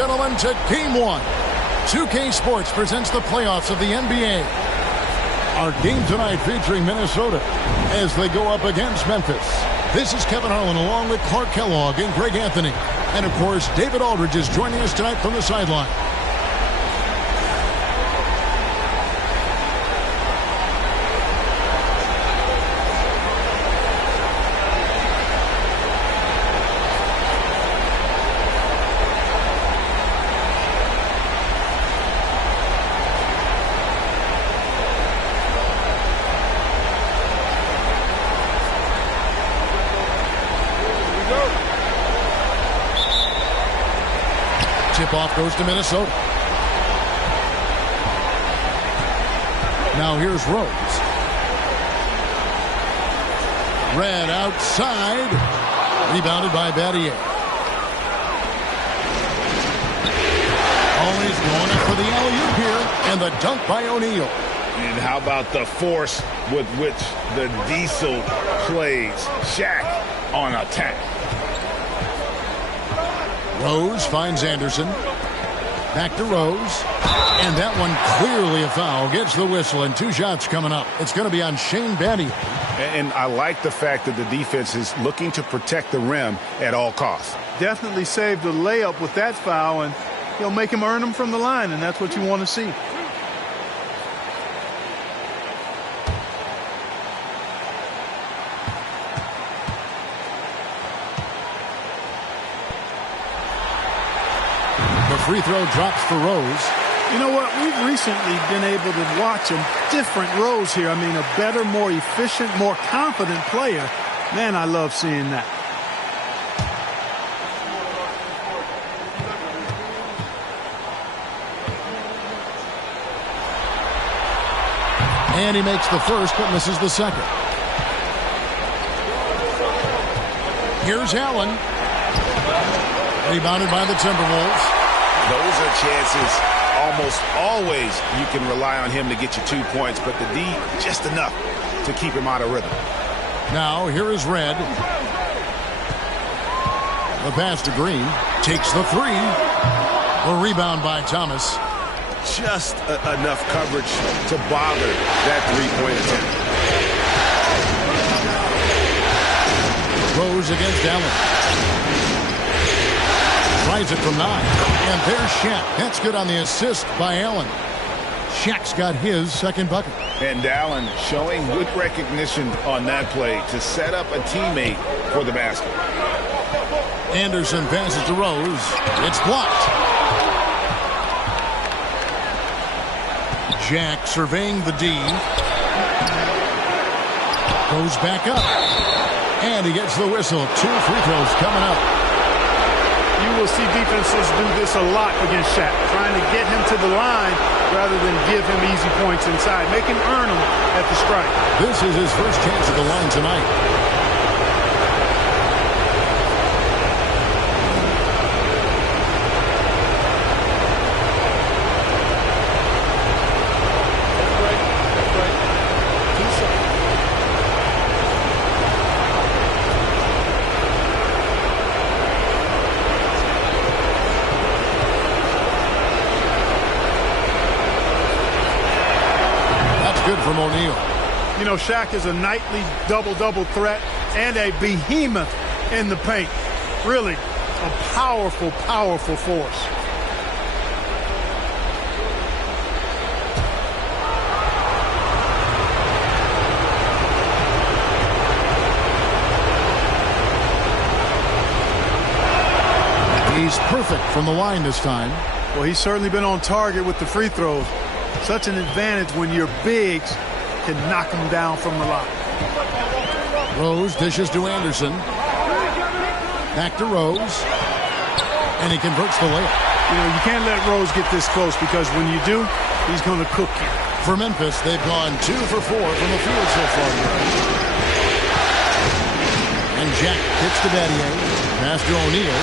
gentlemen, to Game 1. 2K Sports presents the playoffs of the NBA. Our game tonight featuring Minnesota as they go up against Memphis. This is Kevin Harlan along with Clark Kellogg and Greg Anthony. And, of course, David Aldridge is joining us tonight from the sideline. Tip-off goes to Minnesota. Now here's Rose. Red outside. Rebounded by Battier. Always going up for the alley-oop here. And the dunk by O'Neal. And how about the force with which the Diesel plays? Shaq on attack. Rose finds Anderson. Back to Rose. And that one clearly a foul. Gets the whistle and 2 shots coming up. It's going to be on Shane Battier. And I like the fact that the defense is looking to protect the rim at all costs. Definitely saved a layup with that foul, and he'll make him earn them from the line, and that's what you want to see. Free throw drops for Rose. You know what? We've recently been able to watch a different Rose here. I mean, a better, more efficient, more confident player. Man, I love seeing that. And he makes the first but misses the second. Here's Allen. Rebounded by the Timberwolves. Those are chances almost always you can rely on him to get you 2 points, but the D just enough to keep him out of rhythm. Now here is Red. The pass to Green. Takes the 3. A rebound by Thomas. Just enough coverage to bother that 3-point attempt. Rose against Allen. Tries it from 9. And there's Shaq. That's good on the assist by Allen. Shaq's got his second bucket. And Allen showing good recognition on that play to set up a teammate for the basket. Anderson passes to Rose. It's blocked. Jack surveying the D. Goes back up. And he gets the whistle. 2 free throws coming up. You will see defenses do this a lot against Shaq, trying to get him to the line rather than give him easy points inside. Make him earn them at the strike. This is his first chance at the line tonight. Good from O'Neal. You know, Shaq is a nightly double-double threat and a behemoth in the paint. Really a powerful, powerful force. He's perfect from the line this time. Well, he's certainly been on target with the free throws. Such an advantage when your bigs can knock them down from the line. Rose dishes to Anderson. Back to Rose. And he converts the layup. You know, you can't let Rose get this close because when you do, he's going to cook you. For Memphis, they've gone 2 for 4 from the field so far. And Jack hits to Battier. Pass to O'Neal.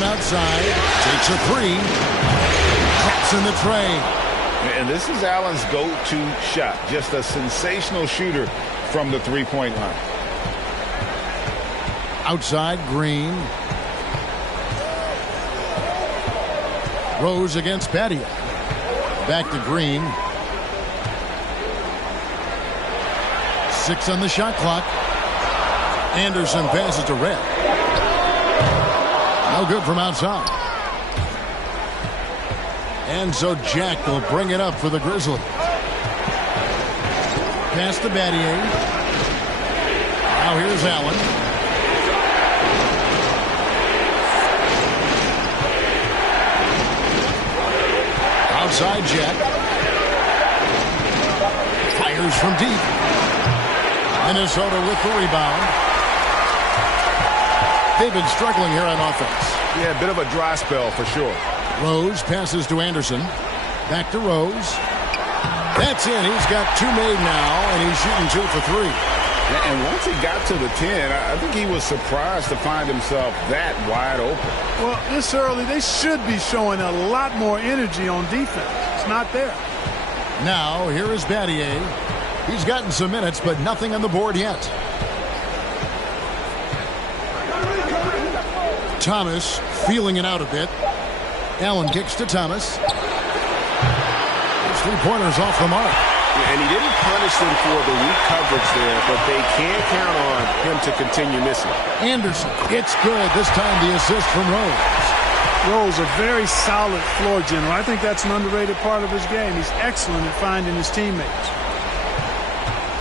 Outside, takes a 3, drops in the tray. And this is Allen's go-to shot. Just a sensational shooter from the 3-point line. Outside, Green. Rose against Badia. Back to Green. 6 on the shot clock. Anderson passes to Red. No good from outside. And so Jack will bring it up for the Grizzlies. Pass to Battier. Now here's Allen. Outside Jack. Fires from deep. Minnesota with the rebound. They've been struggling here on offense. Yeah, a bit of a dry spell for sure. Rose passes to Anderson. Back to Rose. That's in. He's got 2 made now, and he's shooting 2 for 3. And once he got to the 10, I think he was surprised to find himself that wide open. Well, this early, they should be showing a lot more energy on defense. It's not there. Now, here is Battier. He's gotten some minutes, but nothing on the board yet. Thomas feeling it out a bit. Allen kicks to Thomas. His 3-pointers off the mark. And he didn't punish them for the weak coverage there, but they can't count on him to continue missing. Anderson, it's good. This time the assist from Rose. Rose, a very solid floor general. I think that's an underrated part of his game. He's excellent at finding his teammates.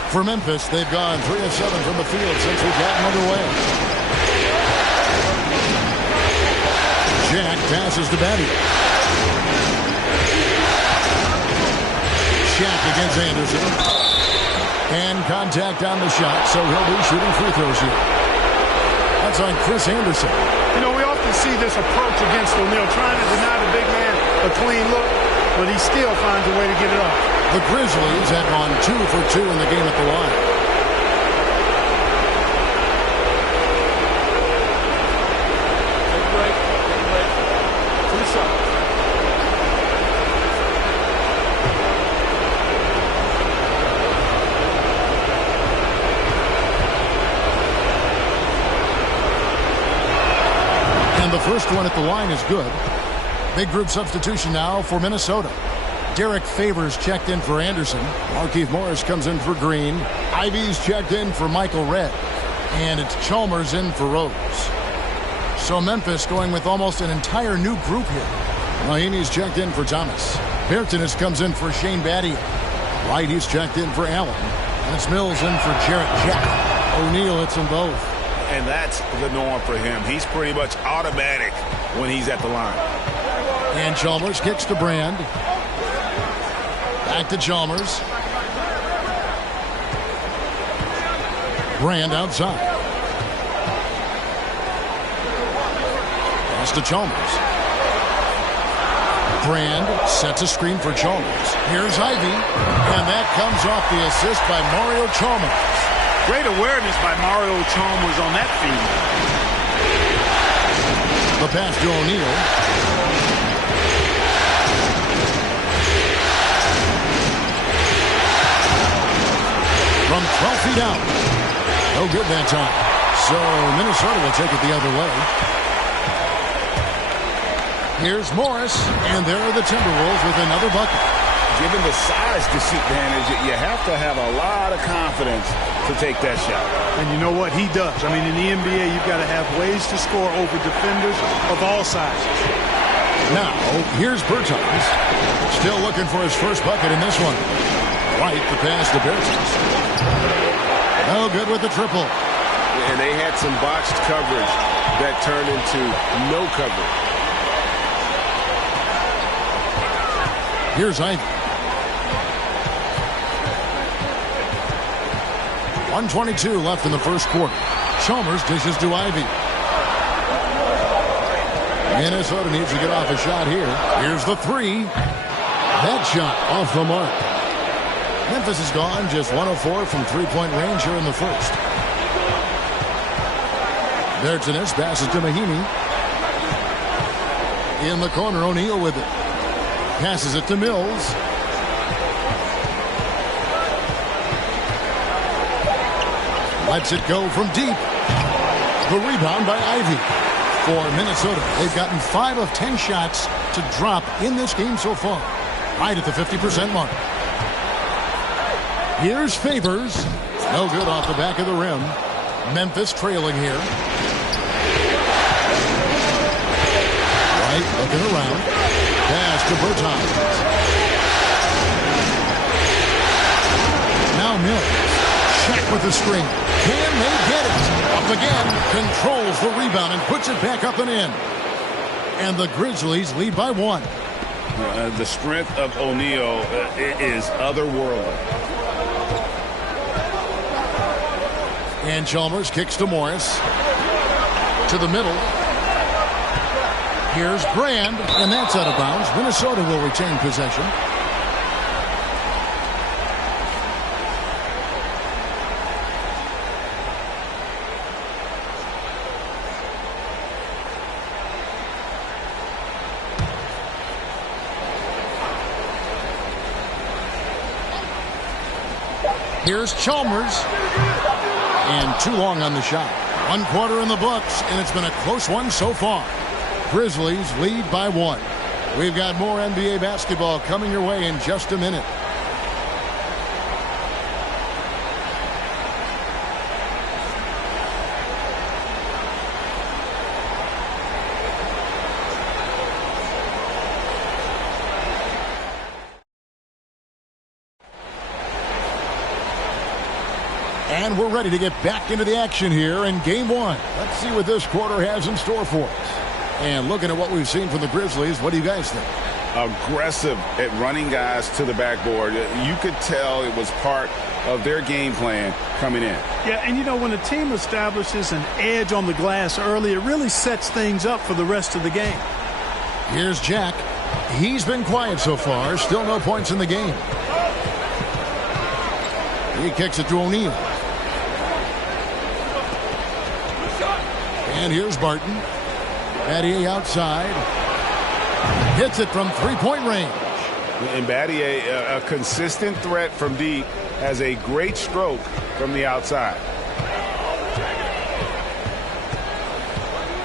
For Memphis, they've gone 3 of 7 from the field since we've gotten underway. Jack passes to Battier. Shaq against Anderson. And contact on the shot, so he'll be shooting free throws here. That's on Chris Anderson. You know, we often see this approach against O'Neal, trying to deny the big man a clean look, but he still finds a way to get it off. The Grizzlies have gone 2 for 2 in the game at the line. Take a break. Take a break. 2 shots. And the first one at the line is good. Big group substitution now for Minnesota. Derek Favors checked in for Anderson. Markieff Morris comes in for Green. Ivy's checked in for Michael Redd. And it's Chalmers in for Rose. So Memphis going with almost an entire new group here. Mahinmi's checked in for Thomas. Bertans comes in for Shane Battier. Wright, he's checked in for Allen. And it's Mills in for Jarrett Jack. O'Neal hits them both. And that's the norm for him. He's pretty much automatic when he's at the line. And Chalmers kicks to Brand. Back to Chalmers. Brand outside. Pass to Chalmers. Brand sets a screen for Chalmers. Here's Ivy. And that comes off the assist by Mario Chalmers. Great awareness by Mario Chalmers on that feed. The pass to O'Neal. From 12 feet out. No good that time. So Minnesota will take it the other way. Here's Morris, and there are the Timberwolves with another bucket. Given the size disadvantage, you have to have a lot of confidence to take that shot. And you know what? He does. I mean, in the NBA, you've got to have ways to score over defenders of all sizes. Now, here's Bertans. Still looking for his first bucket in this one. White, the pass to Bertans. No good with the triple. And they had some botched coverage that turned into no coverage. Here's Ivy. 1:22 left in the first quarter. Chalmers dishes to Ivy. Minnesota needs to get off a shot here. Here's the 3. That shot off the mark. Memphis is gone just 1 of 4 from three-point range here in the first. Bertans passes to Mahinmi. In the corner, O'Neal with it. Passes it to Mills. Lets it go from deep. The rebound by Ivey. For Minnesota, they've gotten 5 of 10 shots to drop in this game so far. Right at the 50% mark. Here's Favors. No good off the back of the rim. Memphis trailing here. White looking around. Pass to Bertans. Now Mills. Check with the screen. Can they get it? Up again. Controls the rebound and puts it back up and in. And the Grizzlies lead by 1. The strength of O'Neal is otherworldly. And Chalmers kicks to Morris. To the middle. Here's Brand, and that's out of bounds. Minnesota will retain possession. Here's Chalmers. And too long on the shot. 1 quarter in the books, and it's been a close one so far. Grizzlies lead by 1. We've got more NBA basketball coming your way in just a minute. And we're ready to get back into the action here in Game 1. Let's see what this quarter has in store for us. And looking at what we've seen from the Grizzlies, what do you guys think? Aggressive at running guys to the backboard. You could tell it was part of their game plan coming in. Yeah, and you know, when a team establishes an edge on the glass early, it really sets things up for the rest of the game. Here's Jack. He's been quiet so far. Still no points in the game. He kicks it to O'Neal. And here's Barton. Battier outside. Hits it from three-point range. And Battier, a consistent threat from deep, has a great stroke from the outside.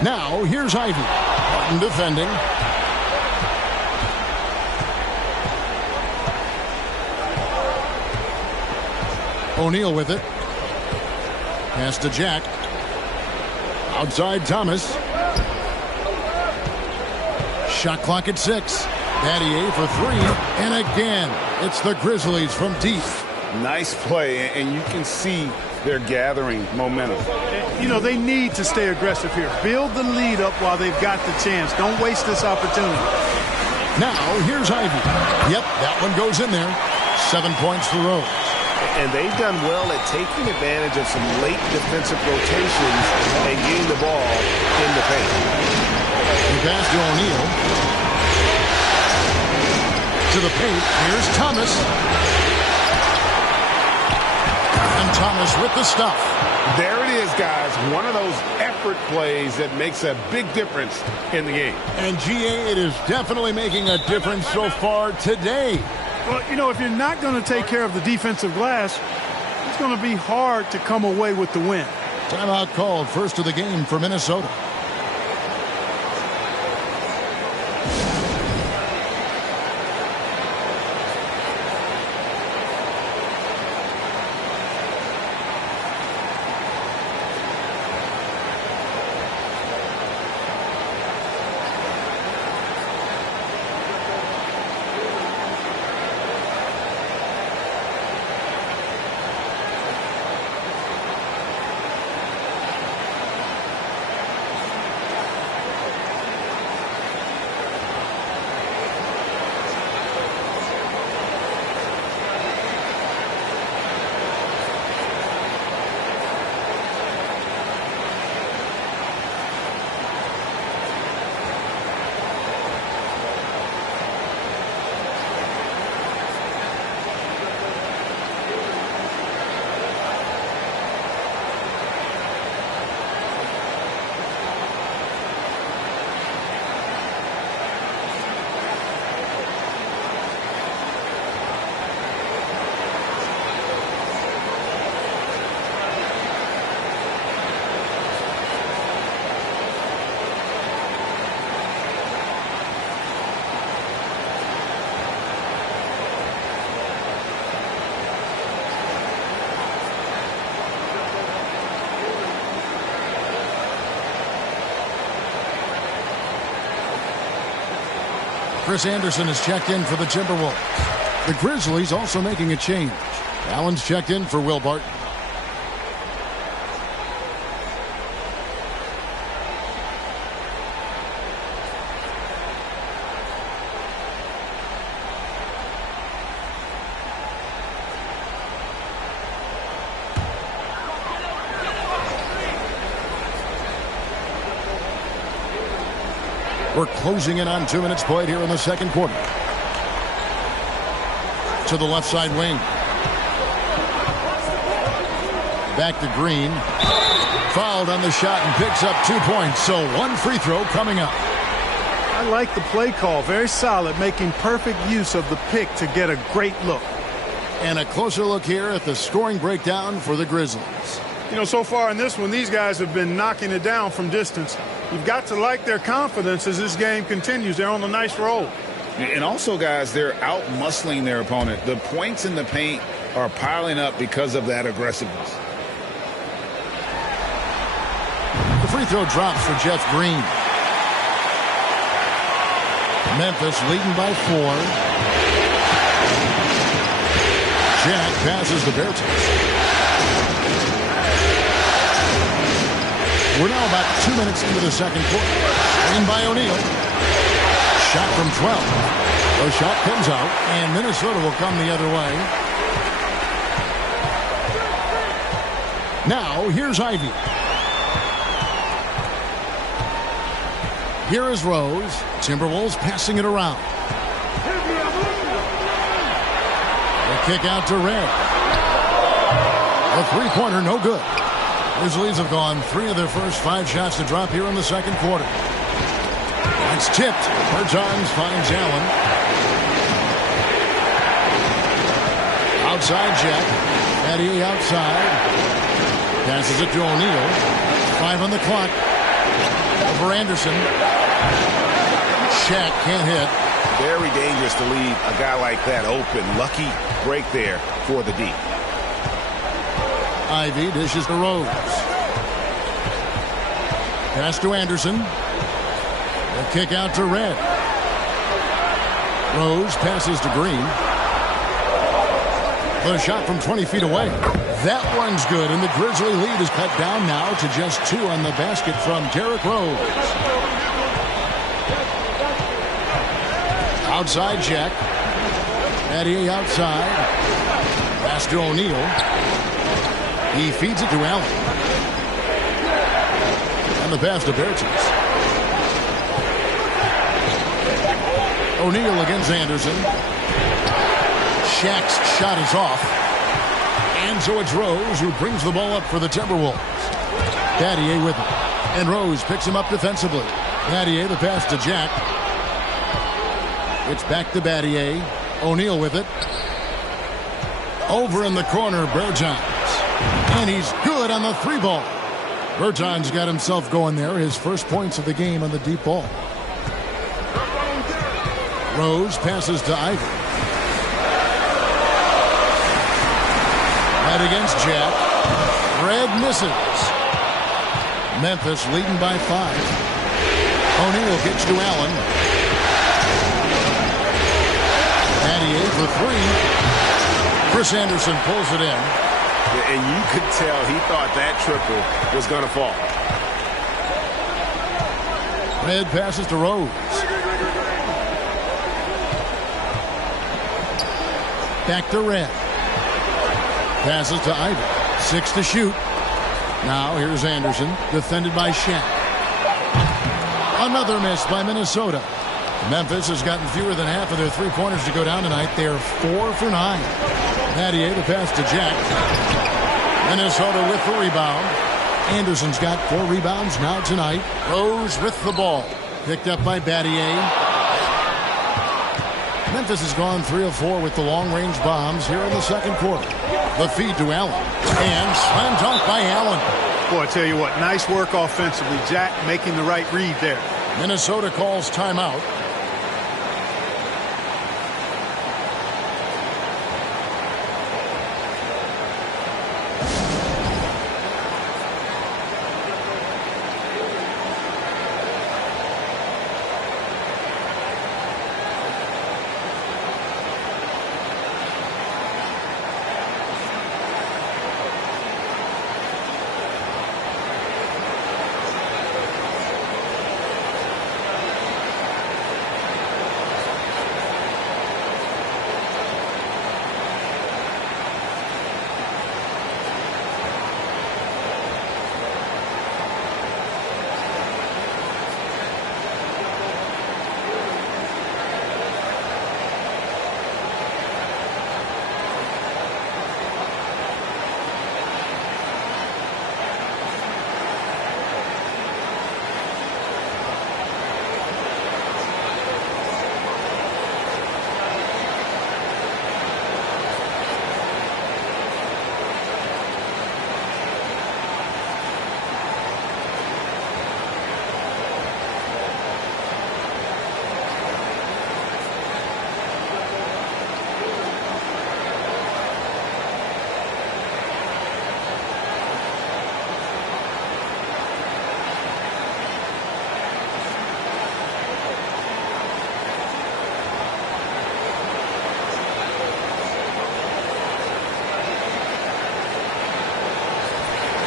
Now, here's Ivey. Barton defending. O'Neal with it. Pass to Jack. Outside Thomas. Shot clock at 6. Battier for 3. And again, it's the Grizzlies from deep. Nice play, and you can see they're gathering momentum. You know, they need to stay aggressive here. Build the lead up while they've got the chance. Don't waste this opportunity. Now, here's Ivey. Yep, that one goes in there. 7 points for Rose. And they've done well at taking advantage of some late defensive rotations and getting the ball in the paint. He passed to O'Neal. To the paint. Here's Thomas. And Thomas with the stuff. There it is, guys. One of those effort plays that makes a big difference in the game. And GA, it is definitely making a difference so far today. Well, you know, if you're not going to take care of the defensive glass, it's going to be hard to come away with the win. Timeout called, first of the game for Minnesota. Chris Anderson is checked in for the Timberwolves. The Grizzlies also making a change. Allen's checked in for Will Barton. We're closing in on 2 minutes played here in the second quarter. To the left side wing. Back to Green. Fouled on the shot and picks up 2 points. So 1 free throw coming up. I like the play call. Very solid, making perfect use of the pick to get a great look. And a closer look here at the scoring breakdown for the Grizzlies. You know, so far in this one, these guys have been knocking it down from distance. You've got to like their confidence as this game continues. They're on a nice roll. And also, guys, they're out-muscling their opponent. The points in the paint are piling up because of that aggressiveness. The free throw drops for Jeff Green. Memphis leading by 4. Jack passes to Bertans. We're now about 2 minutes into the second quarter. In by O'Neal. Shot from 12. The shot comes out, and Minnesota will come the other way. Now, here's Ivy. Here is Rose. Timberwolves passing it around. The kick out to Red. A three-pointer, no good. Grizzlies have gone 3 of their first 5 shots to drop here in the second quarter. It's tipped. Bertans finds Allen. Outside Jack. Battier outside. Passes it to O'Neal. 5 on the clock. Over Anderson. Shaq can't hit. Very dangerous to leave a guy like that open. Lucky break there for the D. Ivy dishes to Rose. Pass to Anderson. The kick out to Red. Rose passes to Green. The shot from 20 feet away. That one's good, and the Grizzly lead is cut down now to just 2 on the basket from Derrick Rose. Outside Jack. Battier outside. Pass to O'Neal. He feeds it to Allen. And the pass to Bertans. O'Neal against Anderson. Shaq's shot is off. And so it's Rose who brings the ball up for the Timberwolves. Battier with it. And Rose picks him up defensively. Battier the pass to Jack. It's back to Battier. O'Neal with it. Over in the corner, Bertans. And he's good on the 3 ball. Bertans got himself going there. His first points of the game on the deep ball. Rose passes to Ivy. Right against Jack. Red misses. Memphis leading by 5. O'Neal gets to Allen. Battier for 3. Chris Anderson pulls it in. And you could tell he thought that triple was going to fall. Red passes to Rose. Back to Red. Passes to Ivy. 6 to shoot. Now here's Anderson, defended by Shaq. Another miss by Minnesota. Memphis has gotten fewer than half of their 3-pointers to go down tonight. They're 4 for 9. Battier the pass to Jack. Minnesota with the rebound. Anderson's got 4 rebounds now tonight. Rose with the ball. Picked up by Battier. Memphis has gone 3 of 4 with the long-range bombs here in the second quarter. The feed to Allen. And slam dunk by Allen. Boy, I tell you what, nice work offensively. Jack making the right read there. Minnesota calls timeout.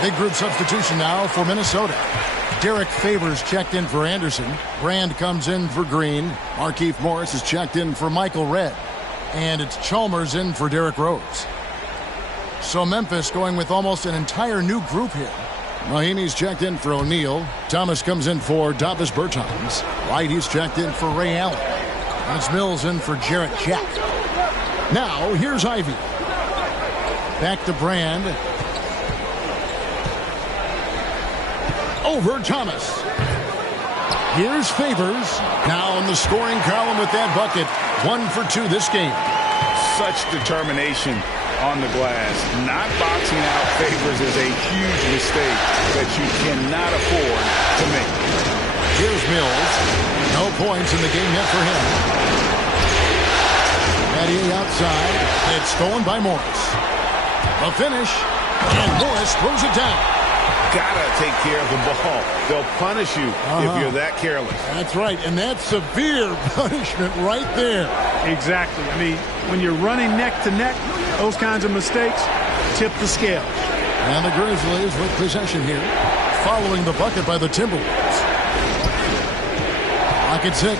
Big group substitution now for Minnesota. Derek Favors checked in for Anderson. Brand comes in for Green. Markieff Morris is checked in for Michael Redd. And it's Chalmers in for Derrick Rose. So Memphis going with almost an entire new group here. Mahinmi's checked in for O'Neal. Thomas comes in for Davis Bertans. White, he's checked in for Ray Allen. And it's Mills in for Jarrett Jack. Now, here's Ivey. Back to Brand. Over Thomas. Here's Favors. Now in the scoring column with that bucket. 1 for 2 this game. Such determination on the glass. Not boxing out Favors is a huge mistake that you cannot afford to make. Here's Mills. No points in the game yet for him. Mathieu outside. It's stolen by Morris. A finish. And Morris throws it down. Gotta take care of the ball. They'll punish you if you're that careless. That's right, and that's severe punishment right there. Exactly. I mean, when you're running neck to neck, those kinds of mistakes tip the scale. And the Grizzlies with possession here, following the bucket by the Timberwolves. Pocket 6.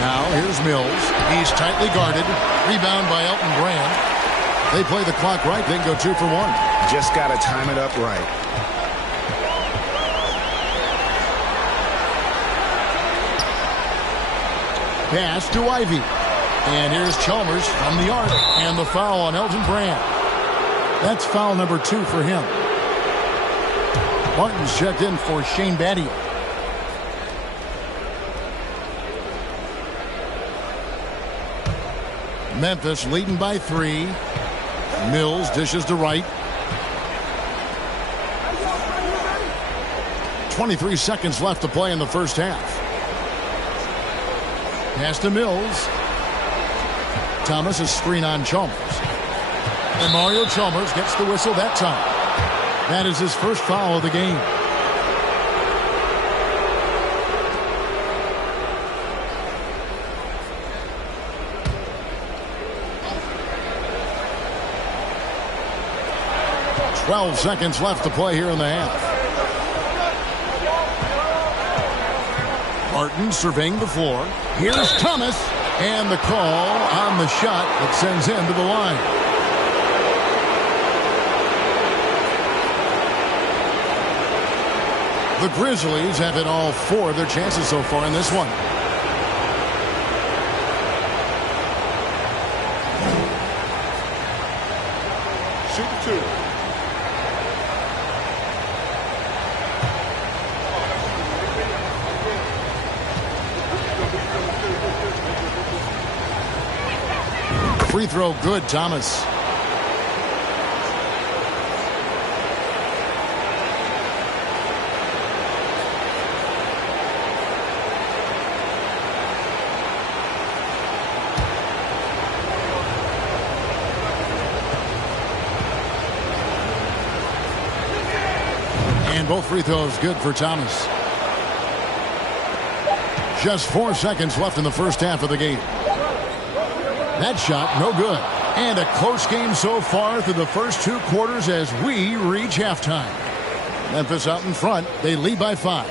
Now here's Mills. He's tightly guarded. Rebound by Elton Brand. They play the clock right, they can go 2 for 1. Just got to time it up right. Pass to Ivey. And here's Chalmers from the arc. And the foul on Elton Brand. That's foul number 2 for him. Martin's checked in for Shane Battier. Memphis leading by 3. Mills dishes to right. 23 seconds left to play in the first half. Pass to Mills. Thomas is screen on Chalmers. And Mario Chalmers gets the whistle that time. That is his first foul of the game. Twelve seconds left to play here in the half. Martin surveying the floor. Here's Thomas. And the call on the shot that sends him to the line. The Grizzlies have hit all 4 of their chances so far in this one. Shoot 2. Free throw good, Thomas. And both free throws good for Thomas. Just 4 seconds left in the first half of the game. That shot, no good. And a close game so far through the first 2 quarters as we reach halftime. Memphis out in front. They lead by 5.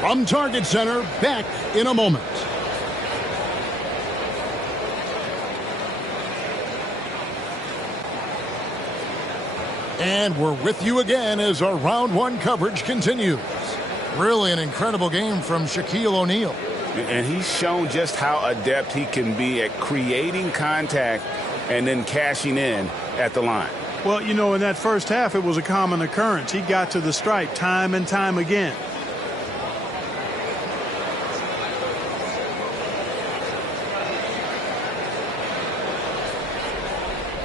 From Target Center, back in a moment. And we're with you again as our round 1 coverage continues. Really an incredible game from Shaquille O'Neal. And he's shown just how adept he can be at creating contact and then cashing in at the line. Well, you know, in that first half, it was a common occurrence. He got to the stripe time and time again.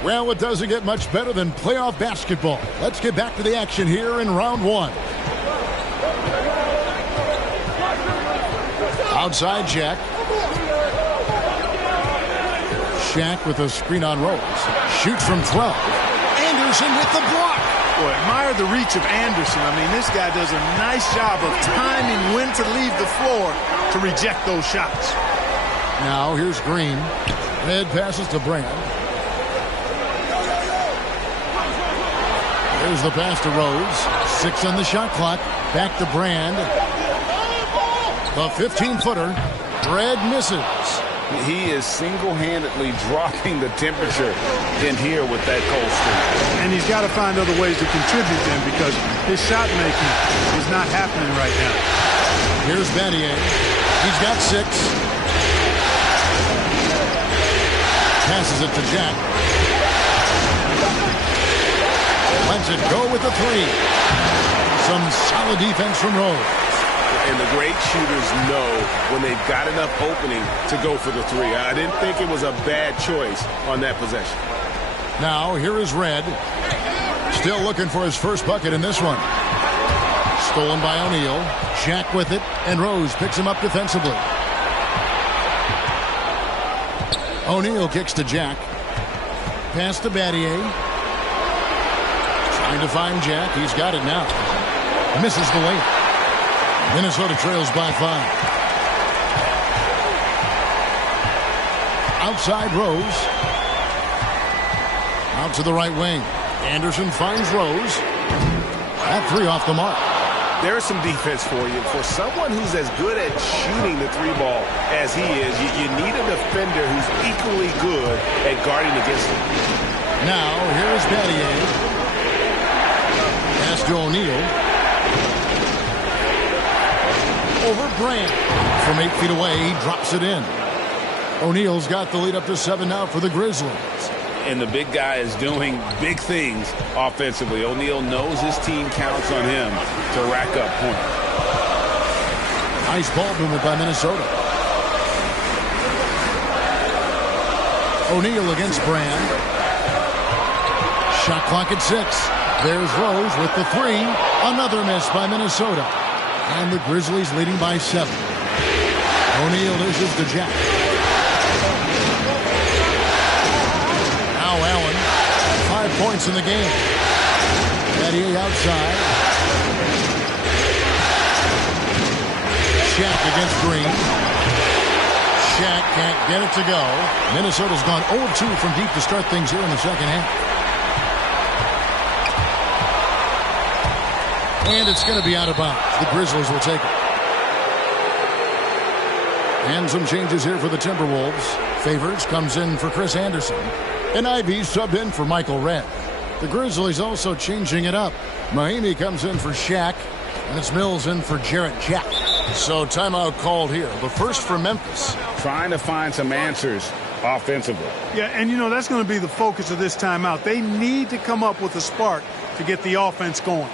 Well, it doesn't get much better than playoff basketball. Let's get back to the action here in round 1. Outside Jack. Shaq with a screen on Rose. Shoots from 12. Anderson with the block. Boy, admire the reach of Anderson. I mean, this guy does a nice job of timing when to leave the floor to reject those shots. Now here's Green. Red passes to Brand. Here's the pass to Rose. 6 on the shot clock. Back to Brand. The 15-footer. Red misses. He is single-handedly dropping the temperature in here with that cold streak. And he's got to find other ways to contribute then, because his shot making is not happening right now. Here's Battier. He's got 6. Passes it to Jack. Lets it go with the 3. Some solid defense from Rose. And the great shooters know when they've got enough opening to go for the 3. I didn't think it was a bad choice on that possession. Now, here is Red. Still looking for his first bucket in this one. Stolen by O'Neal. Jack with it, and Rose picks him up defensively. O'Neal kicks to Jack. Pass to Battier. Trying to find Jack. He's got it now. Misses the layup. Minnesota trails by 5. Outside Rose. Out to the right wing. Anderson finds Rose. That 3 off the mark. There's some defense for you. For someone who's as good at shooting the 3 ball as he is, you need a defender who's equally good at guarding against him. Now, here's Battier. Pass to O'Neal. Over Brand. From 8 feet away, he drops it in. O'Neal's got the lead up to 7 now for the Grizzlies. And the big guy is doing big things offensively. O'Neal knows his team counts on him to rack up points. Nice ball movement by Minnesota. O'Neal against Brand. Shot clock at 6. There's Rose with the 3. Another miss by Minnesota. And the Grizzlies leading by 7. O'Neal dishes to Jack. Now Allen. 5 points in the game. Battier outside. Shaq against Green. Shaq can't get it to go. Minnesota's gone 0-2 from deep to start things here in the second half. And it's going to be out of bounds. The Grizzlies will take it. And some changes here for the Timberwolves. Favors comes in for Chris Anderson. And Ivy subbed in for Michael Redd. The Grizzlies also changing it up. Mahimi comes in for Shaq. And it's Mills in for Jarrett Jack. So timeout called here. The first for Memphis. Trying to find some answers offensively. Yeah, and you know, that's going to be the focus of this timeout. They need to come up with a spark to get the offense going.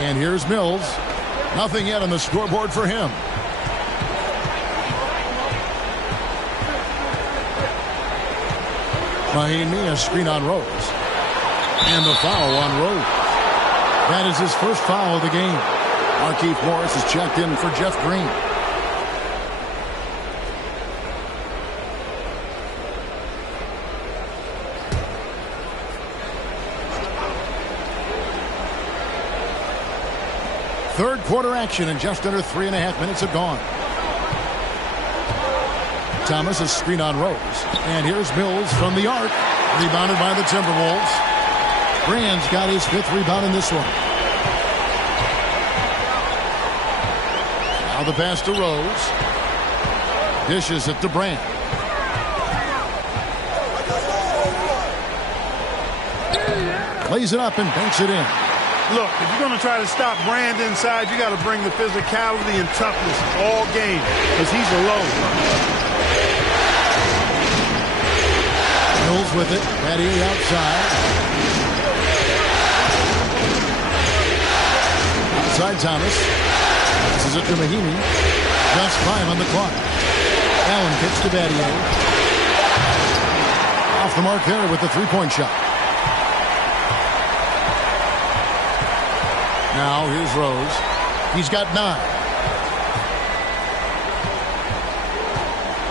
And here's Mills. Nothing yet on the scoreboard for him. Mahimi, a screen on Rose. And the foul on Rose. That is his first foul of the game. Markieff Morris is checked in for Jeff Green. Third quarter action, and just under 3.5 minutes have gone. Thomas, a screen on Rose. And here's Mills from the arc. Rebounded by the Timberwolves. Brand's got his 5th rebound in this one. Now the pass to Rose. Dishes it to Brand. Lays it up and banks it in. Look, if you're going to try to stop Brand inside, you got to bring the physicality and toughness all game, because he's alone. Mills with it. Battier outside. Outside Thomas. This is it to Mahimi. Just 5 on the clock. Allen kicks to Battier. Off the mark there with the three-point shot. Now here's Rose. He's got 9.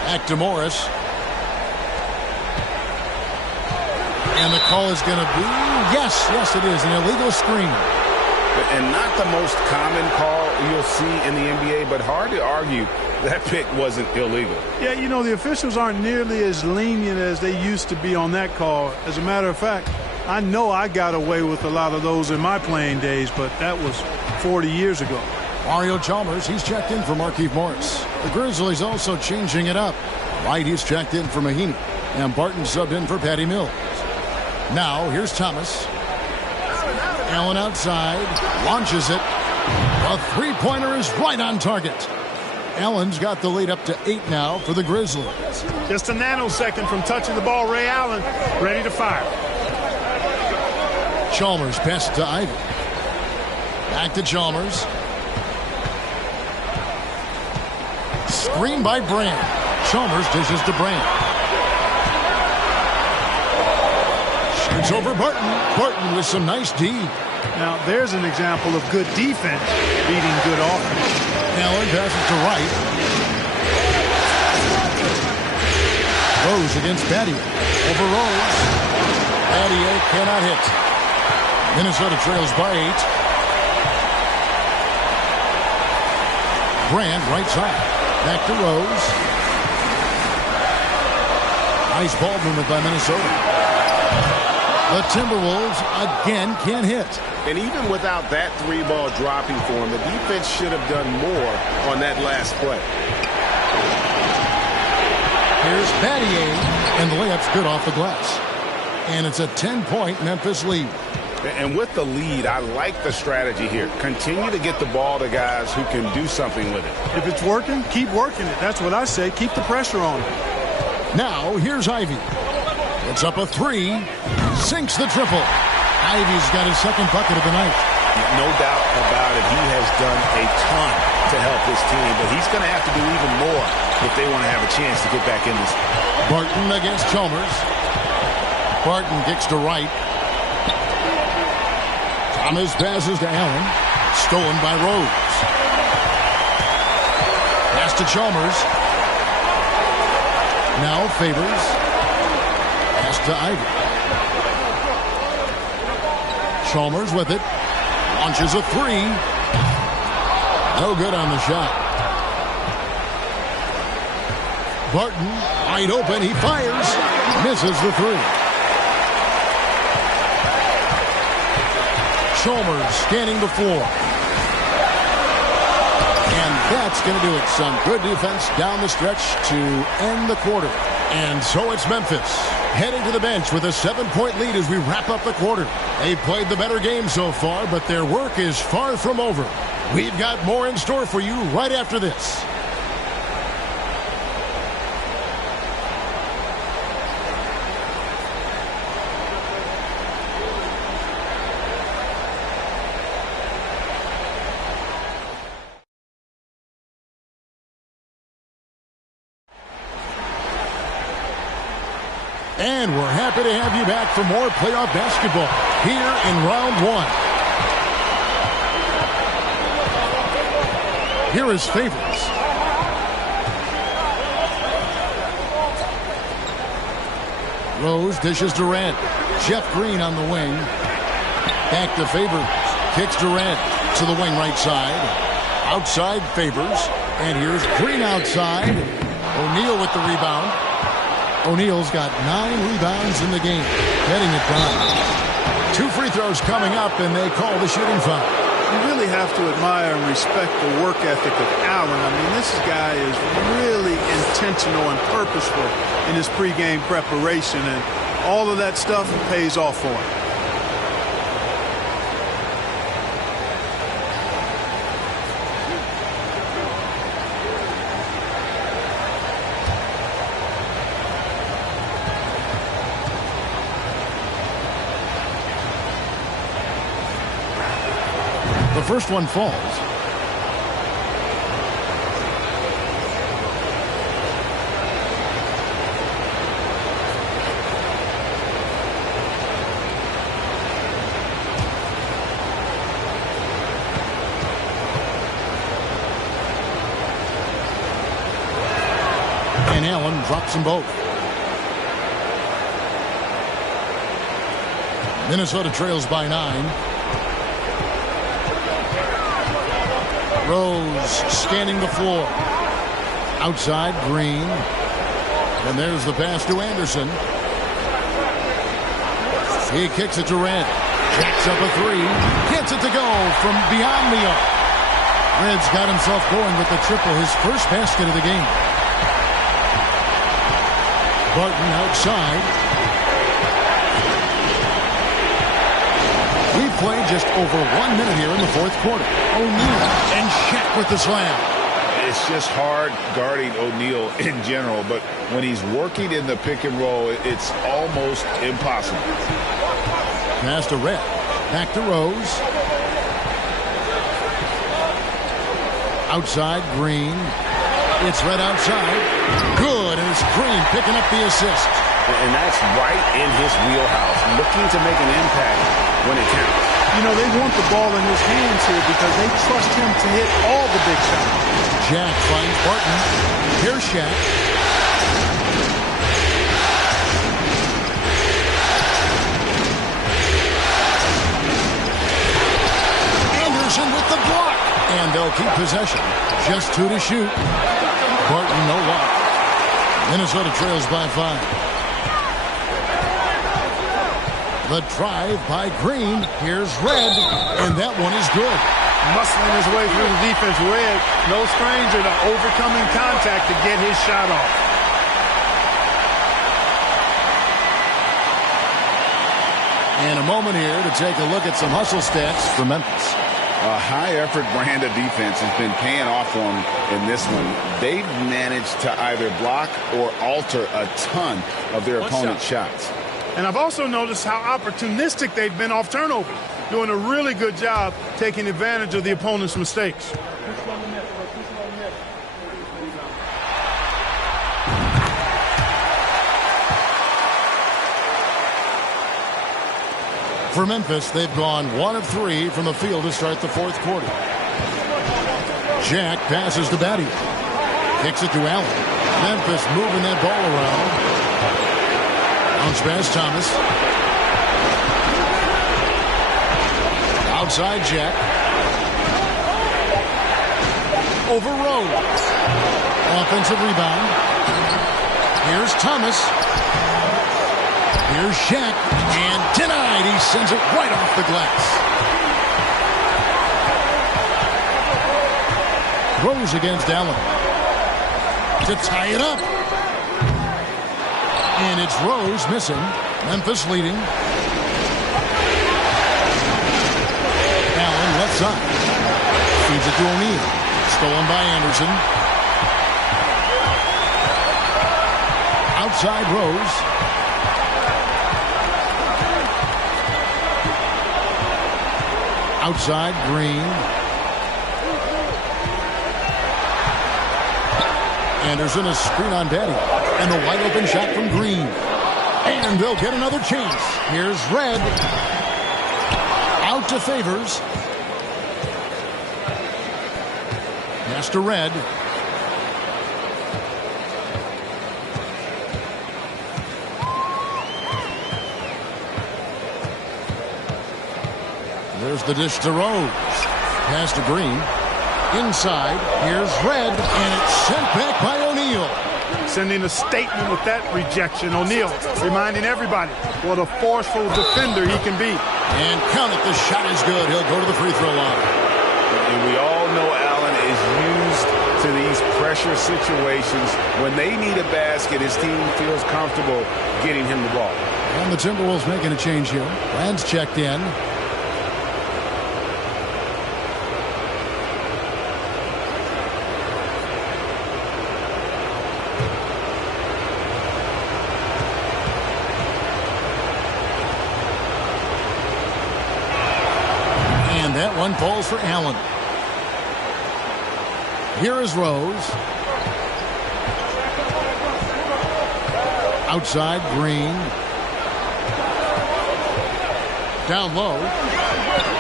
Back to Morris. And the call is going to be, yes, it is, an illegal screen. And not the most common call you'll see in the NBA, but hard to argue that pick wasn't illegal. Yeah, you know, the officials aren't nearly as lenient as they used to be on that call. As a matter of fact, I know I got away with a lot of those in my playing days, but that was 40 years ago. Mario Chalmers, he's checked in for Markieff Morris. The Grizzlies also changing it up. White, he's checked in for Mahinmi. And Barton subbed in for Patty Mills. Now, here's Thomas. Allen outside, launches it. A three-pointer is right on target. Allen's got the lead up to 8 now for the Grizzlies. Just a nanosecond from touching the ball, Ray Allen ready to fire. Chalmers passes to Ivey. Back to Chalmers. Screen by Brand. Chalmers dishes to Brand. Shoots over Barton. Barton with some nice D. Now, there's an example of good defense beating good offense. Allen passes to Wright. Rose against Battier. Over Rose. Battier cannot hit. Minnesota trails by 8. Brand right side. Back to Rose. Nice ball movement by Minnesota. The Timberwolves again can't hit. And even without that 3-ball dropping for him, the defense should have done more on that last play. Here's Battier, and the layup's good off the glass. And it's a 10-point Memphis lead. And with the lead, I like the strategy here. Continue to get the ball to guys who can do something with it. If it's working, keep working it. That's what I say. Keep the pressure on it. Now, here's Ivey. It's up a 3. Sinks the triple. Ivey's got his second bucket of the night. No doubt about it. He has done a ton to help this team, but he's going to have to do even more if they want to have a chance to get back in this. Barton against Chalmers. Barton kicks to Wright. Thomas passes to Allen. Stolen by Rose. Pass to Chalmers. Now Favors. Pass to Ivey. Chalmers with it. Launches a 3. No good on the shot. Barton wide open. He fires. Misses the 3. Chalmers scanning the floor. And that's going to do it. Some good defense down the stretch to end the quarter. And so it's Memphis heading to the bench with a 7-point lead as we wrap up the quarter. They've played the better game so far, but their work is far from over. We've got more in store for you right after this. And we're happy to have you back for more playoff basketball here in round 1. Here is Favors. Rose dishes Durant. Jeff Green on the wing. Back to Favors. Kicks Durant to the wing right side. Outside Favors. And here's Green outside. O'Neal with the rebound. O'Neal's got 9 rebounds in the game, getting it done. 2 free throws coming up, and they call the shooting foul. You really have to admire and respect the work ethic of Allen. I mean, this guy is really intentional and purposeful in his pregame preparation, and all of that stuff pays off for him. The first one falls. And Allen drops them both. Minnesota trails by 9. Rose scanning the floor. Outside, Green. And there's the pass to Anderson. He kicks it to Red. Jacks up a 3. Gets it to go from beyond the arc. Red's got himself going with the triple, his first basket of the game. Barton outside. We've played just over 1 minute here in the fourth quarter. O'Neal and Shaq with the slam. It's just hard guarding O'Neal in general, but when he's working in the pick and roll, it's almost impossible. Pass to Red. Back to Rose. Outside, Green. It's Red outside. Good, and it's Green picking up the assist. And that's right in his wheelhouse, looking to make an impact when it counts. You know, they want the ball in his hands here because they trust him to hit all the big shots. Jack finds Barton. Here's Shaq. Anderson with the block. And they'll keep possession. Just 2 to shoot. Barton, no luck. Minnesota trails by 5. The drive by Green. Here's Red. And that one is good. Muscling his way through the defense. Red, no stranger to overcoming contact to get his shot off. And a moment here to take a look at some hustle stats for Memphis. A high-effort brand of defense has been paying off for them in this one. They've managed to either block or alter a ton of their opponent's shots. And I've also noticed how opportunistic they've been off turnover, doing a really good job taking advantage of the opponent's mistakes. For Memphis, they've gone 1 of 3 from the field to start the fourth quarter. Jack passes to Batty. Kicks it to Allen. Memphis moving that ball around. Bounce pass, Thomas. Outside, Jack. Over Rose. Offensive rebound. Here's Thomas. Here's Shaq. And denied. He sends it right off the glass. Rose against Allen. To tie it up. And it's Rose missing. Memphis leading. Allen left side. Feeds it to O'Neal. Stolen by Anderson. Outside Rose. Outside Green. Anderson, a screen on Batty. And the wide open shot from Green. And they'll get another chance. Here's Red. Out to Favors. Pass to Red. There's the dish to Rose. Pass to Green. Inside. Here's Red. And it's sent back by O'Neal. Sending a statement with that rejection. O'Neal reminding everybody what a forceful defender he can be. And count it. The shot is good. He'll go to the free throw line. And we all know Allen is used to these pressure situations. When they need a basket, his team feels comfortable getting him the ball. And the Timberwolves making a change here. Rand's checked in. That one falls for Allen. Here is Rose. Outside, Green. Down low.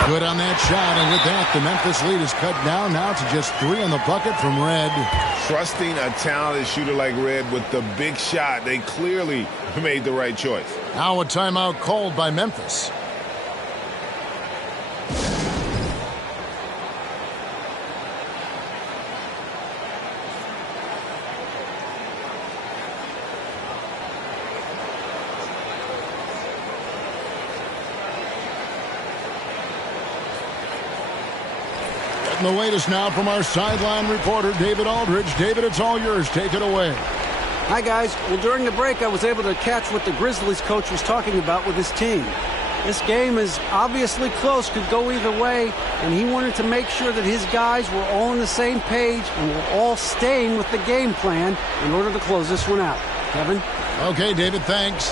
Good on that shot, and with that, the Memphis lead is cut down now to just 3 on the bucket from Red. Trusting a talented shooter like Red with the big shot, they clearly made the right choice. Now a timeout called by Memphis. The latest now from our sideline reporter, David Aldridge. David, it's all yours. Take it away. Hi, guys. Well, during the break, I was able to catch what the Grizzlies coach was talking about with his team. This game is obviously close, could go either way, and he wanted to make sure that his guys were all on the same page and were all staying with the game plan in order to close this one out. Kevin? Okay, David, thanks.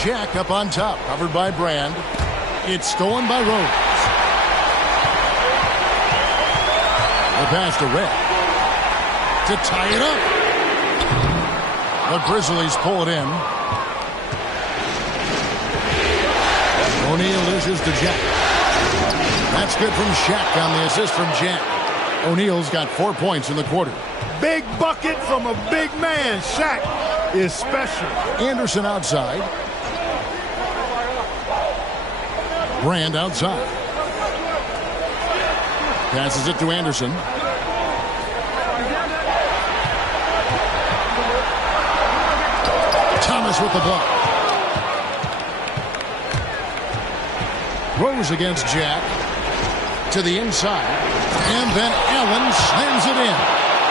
Shaq up on top, covered by Brand. It's stolen by Rose. The pass to Red to tie it up. The Grizzlies pull it in. O'Neal dishes to Jack. That's good from Shaq on the assist from Jack. O'Neal's got 4 points in the quarter. Big bucket from a big man. Shaq is special. Anderson outside. Brand outside. Passes it to Anderson. Thomas with the block. Rose against Jack. To the inside. And then Allen slams it in.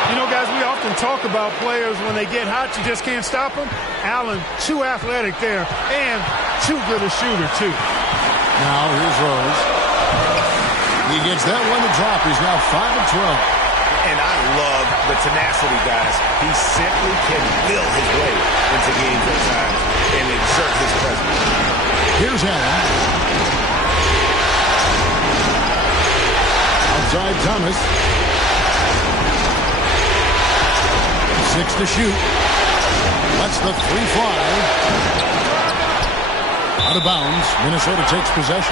You know, guys, we often talk about players when they get hot, you just can't stop them. Allen, too athletic there and too good a shooter, too. Now here's Rose. He gets that one to drop. He's now 5 of 12. And I love the tenacity, guys. He simply can will his way into games at times and exert his presence. Here's Allen. Outside Thomas. 6 to shoot. Lets the 3 fly. Out of bounds. Minnesota takes possession.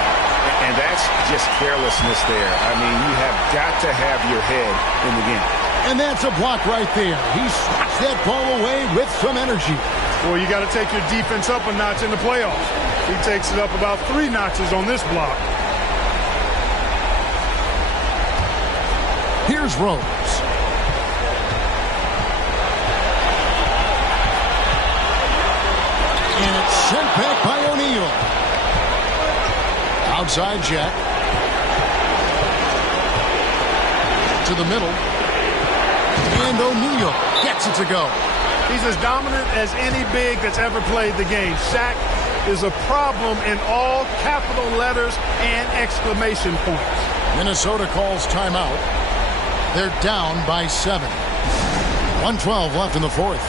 And that's just carelessness there. I mean, you have got to have your head in the game. And that's a block right there. He swats that ball away with some energy. Well, you got to take your defense up a notch in the playoffs. He takes it up about 3 notches on this block. Here's Rose. And it's sent back by O'Neal. Outside Jack. To the middle. And O'Neal gets it to go. He's as dominant as any big that's ever played the game. Shaq is a problem in all capital letters and exclamation points. Minnesota calls timeout. They're down by 7. 1:12 left in the fourth.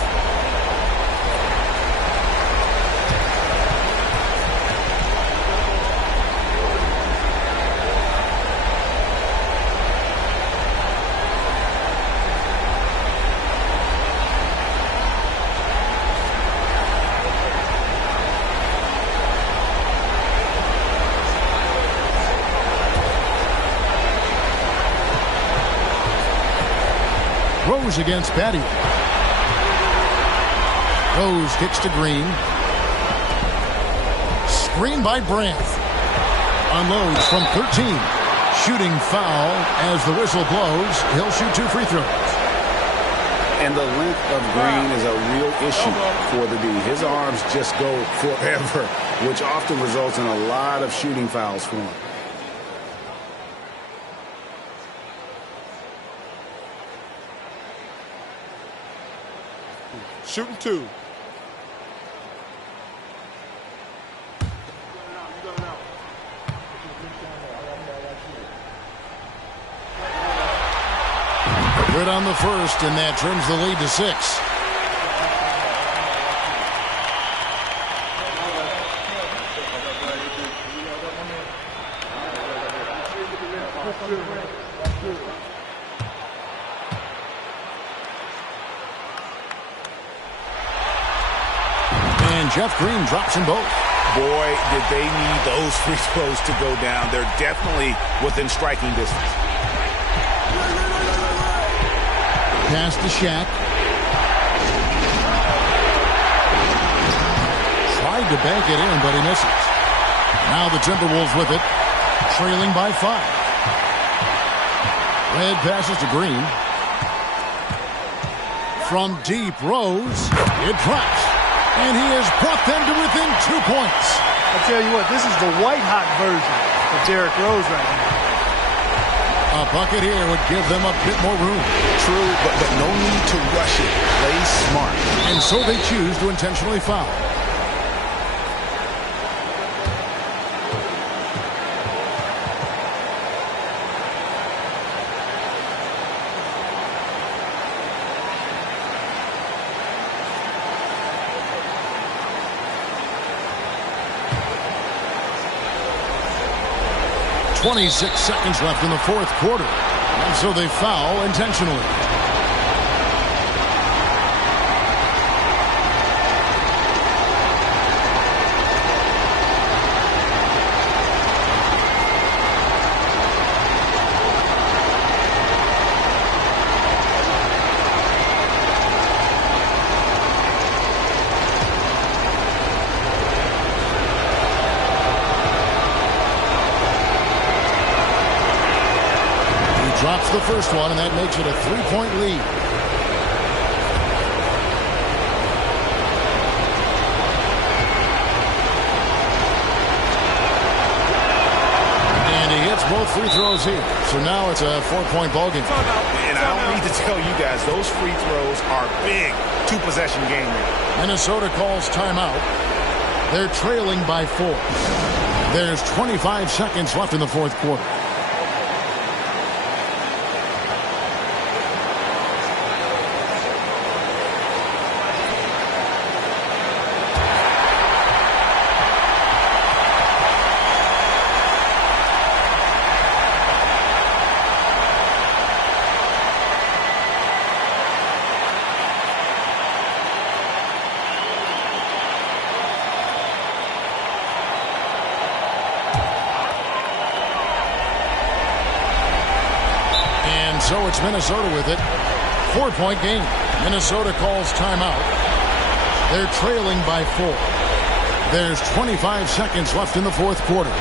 Rose against Batty. Rose kicks to Green. Screen by Brandt. Unloads from 13. Shooting foul as the whistle blows. He'll shoot 2 free throws. And the length of Green is a real issue for the D. His arms just go forever, which often results in a lot of shooting fouls for him. Shooting 2. Good on the first, and that trims the lead to 6. And Jeff Green drops them both. boy, did they need those free throws to go down. They're definitely within striking distance. Pass to Shaq. Tried to bank it in, but he misses. Now the Timberwolves with it, trailing by 5. Red passes to Green. From deep, Rose. It drops. And he has brought them to within 2 points. I tell you what, this is the white-hot version of Derrick Rose right now. A bucket here would give them a bit more room. True, but no need to rush it. Play smart. And so they choose to intentionally foul. .26 seconds left in the fourth quarter. And so they foul intentionally. Drops the first one, and that makes it a 3-point lead. And he hits both free throws here. So now it's a 4-point ballgame. And I don't need to tell you guys, those free throws are big. 2-possession game here. Minnesota calls timeout. They're trailing by 4. There's 25 seconds left in the fourth quarter. So it's Minnesota with it. 4-point game. Minnesota calls timeout. They're trailing by 4. There's 25 seconds left in the fourth quarter.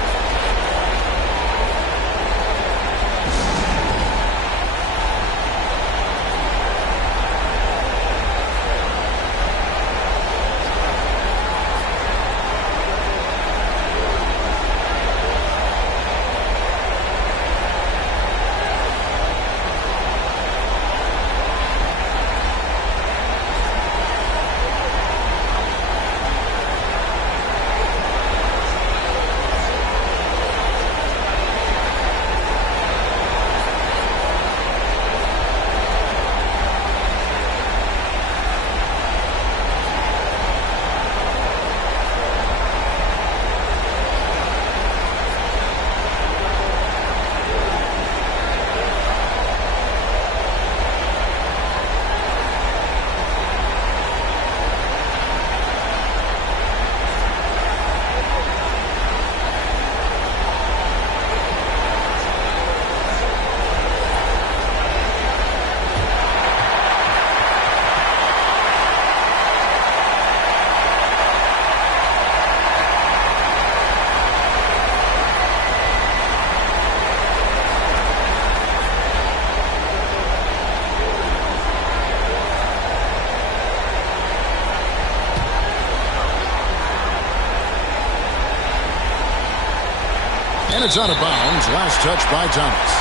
And it's out of bounds. Last touch by Thomas.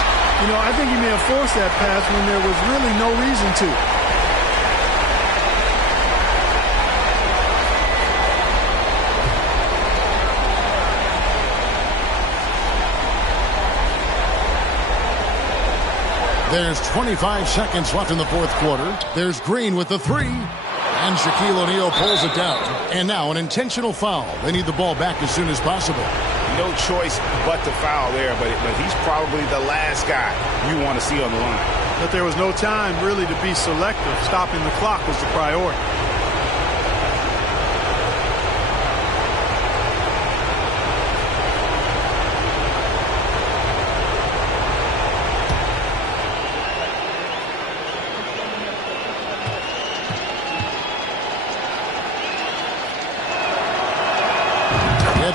You know, I think he may have forced that pass when there was really no reason to. There's 25 seconds left in the fourth quarter. There's Green with the 3. And Shaquille O'Neal pulls it down. And now an intentional foul. They need the ball back as soon as possible. No choice but to foul there, but he's probably the last guy you want to see on the line. But there was no time really to be selective. Stopping the clock was the priority.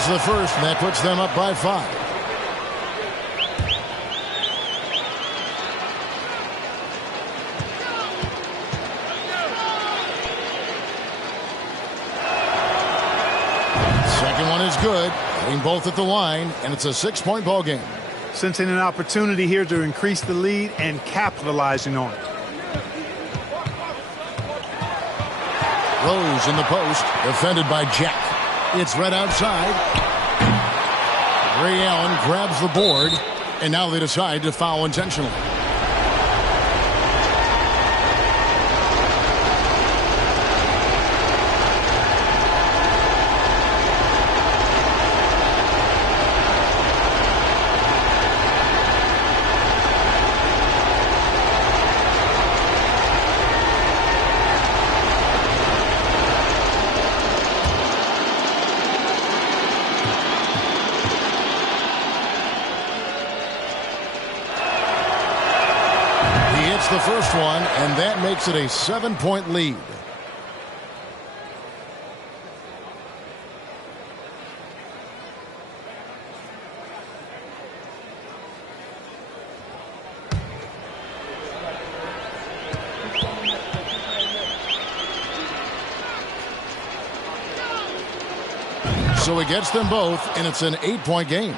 the first, and that puts them up by 5. Second one is good. Hitting both at the line, and it's a 6-point ball game. Sensing an opportunity here to increase the lead and capitalizing on it. Rose in the post, defended by Jack. It's right outside. Ray Allen grabs the board, and now they decide to foul intentionally. The first one, and that makes it a 7-point lead. So he gets them both, and it's an 8-point game.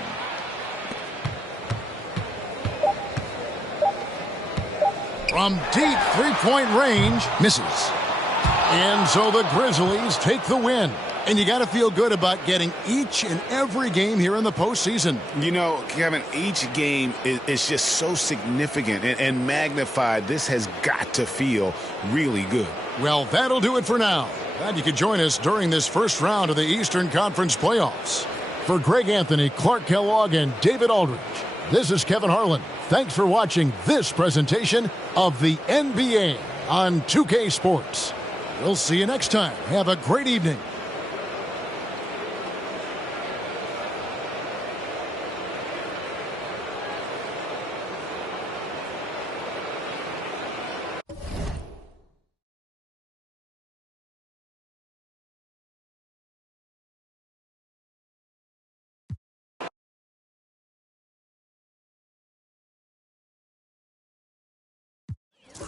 From deep three-point range, misses. And so the Grizzlies take the win. And you got to feel good about getting each and every game here in the postseason. You know, Kevin, each game is just so significant and magnified. This has got to feel really good. Well, that'll do it for now. Glad you could join us during this first round of the Eastern Conference playoffs. For Greg Anthony, Clark Kellogg, and David Aldridge, this is Kevin Harlan. Thanks for watching this presentation of the NBA on 2K Sports. We'll see you next time. Have a great evening.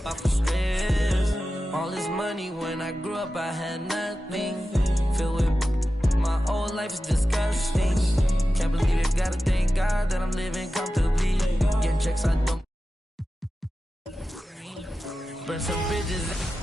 Off the stairs. All this money when I grew up, I had nothing. Filled with my whole life is disgusting. Can't believe it, gotta thank God that I'm living comfortably. Getting checks, I don't burn some bridges.